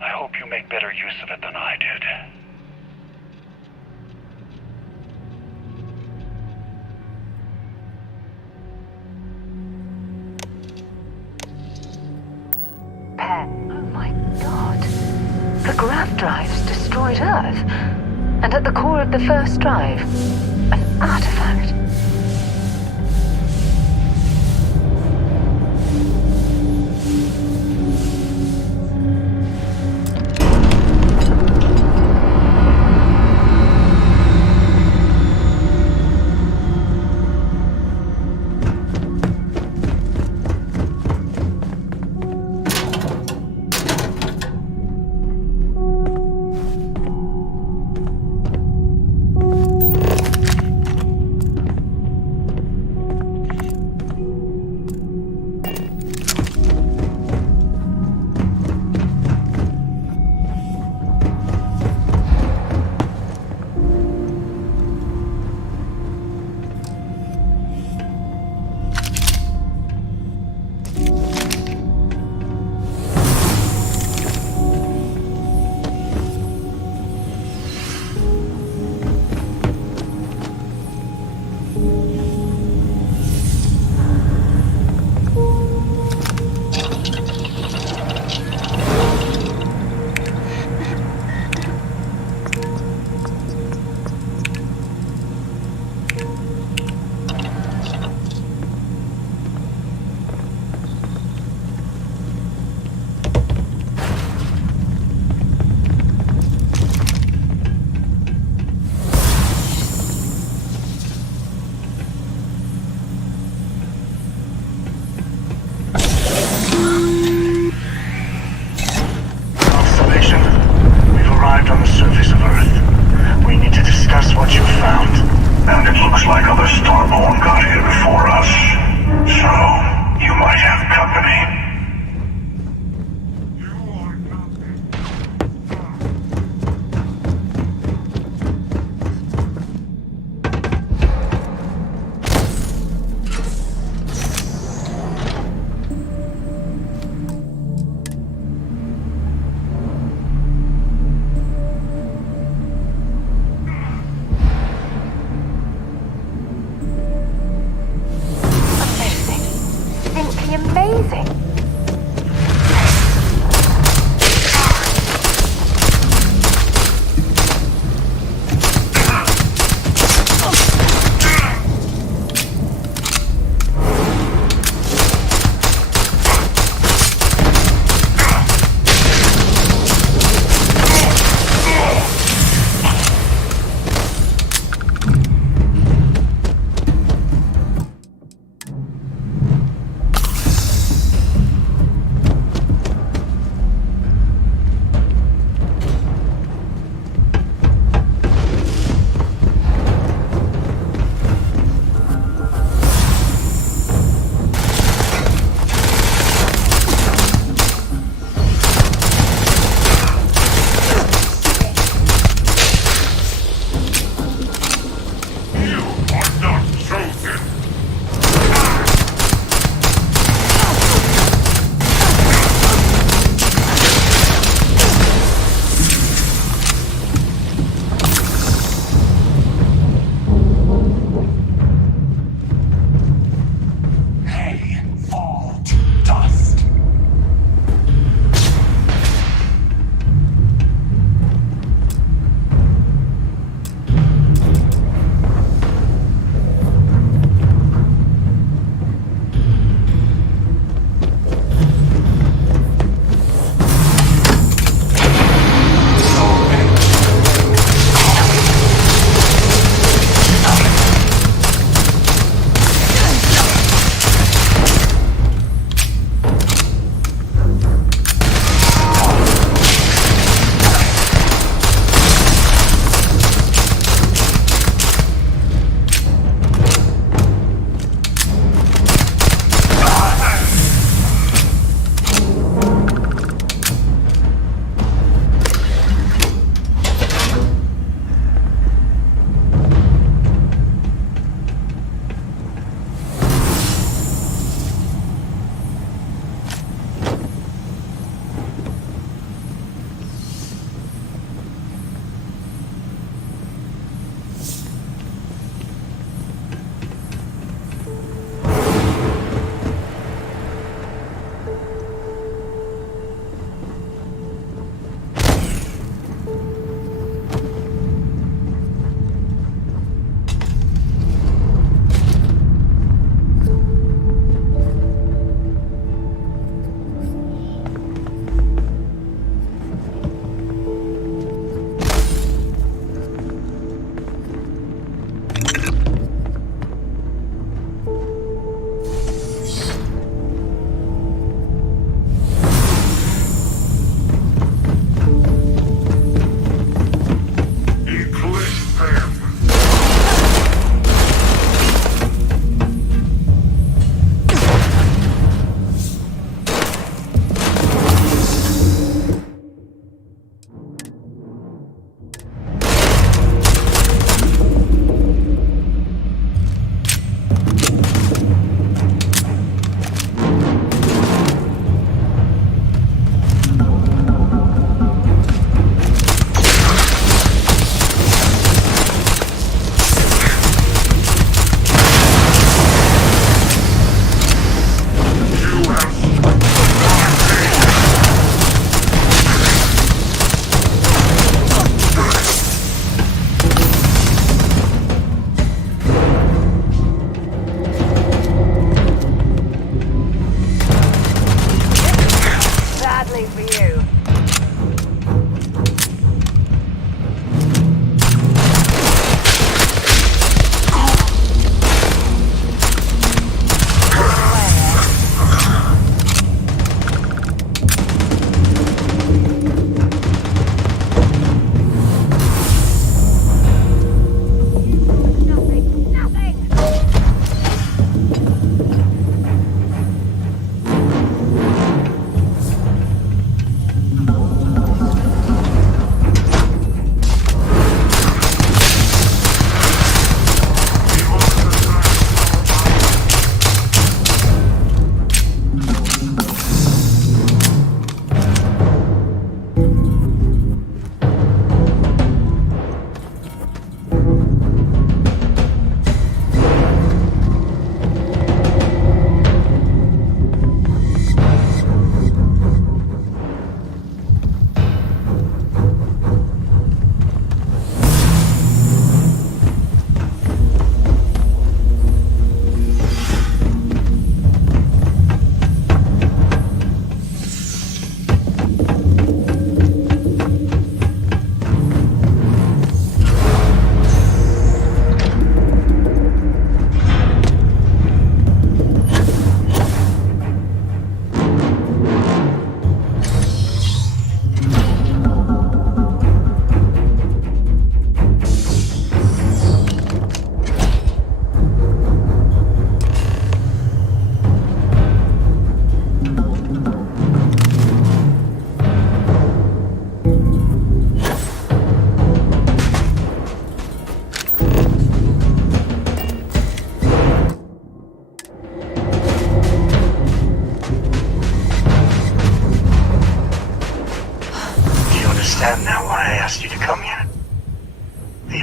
I hope you make better use of it than I did. Oh my god. The grav drives destroyed Earth. And at the core of the first drive, an artifact.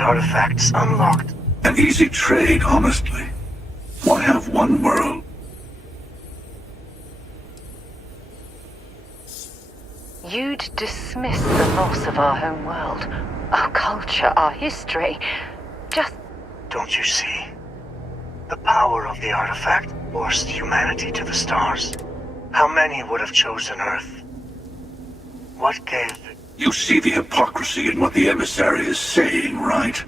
artifacts unlocked. An easy trade, honestly. Why have one world? You'd dismiss the loss of our home world, our culture, our history. Just... Don't you see? The power of the artifact forced humanity to the stars. How many would have chosen Earth? What gave... You see the hypocrisy in what the emissary is saying, right?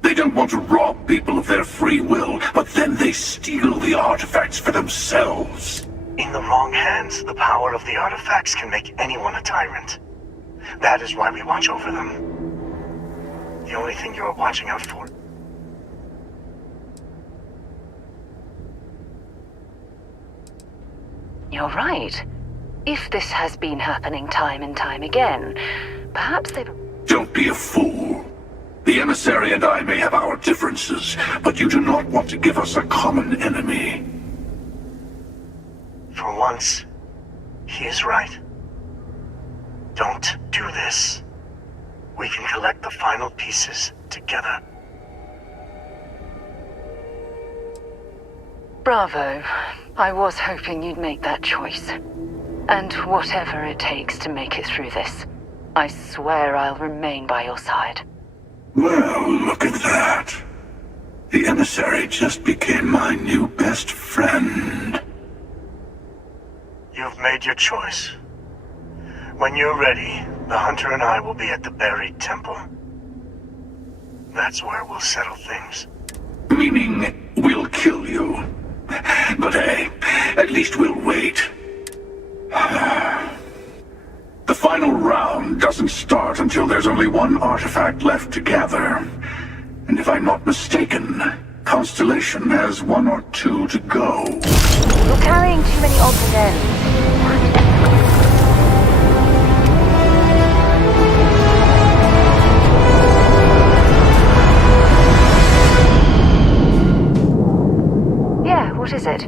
They don't want to rob people of their free will, but then they steal the artifacts for themselves. In the wrong hands, the power of the artifacts can make anyone a tyrant. That is why we watch over them. The only thing you're watching out for. You're right. If this has been happening time and time again, perhaps they've... Don't be a fool. The emissary and I may have our differences, but you do not want to give us a common enemy. For once, he is right. Don't do this. We can collect the final pieces together. Bravo. I was hoping you'd make that choice. And whatever it takes to make it through this, I swear I'll remain by your side. Well, look at that. The emissary just became my new best friend. You've made your choice. When you're ready, the Hunter and I will be at the buried temple. That's where we'll settle things. Meaning, we'll kill you. But hey, at least we'll wait. The final round doesn't start until there's only one artifact left to gather. And if I'm not mistaken, Constellation has one or two to go. You're carrying too many odds and ends. Yeah, what is it?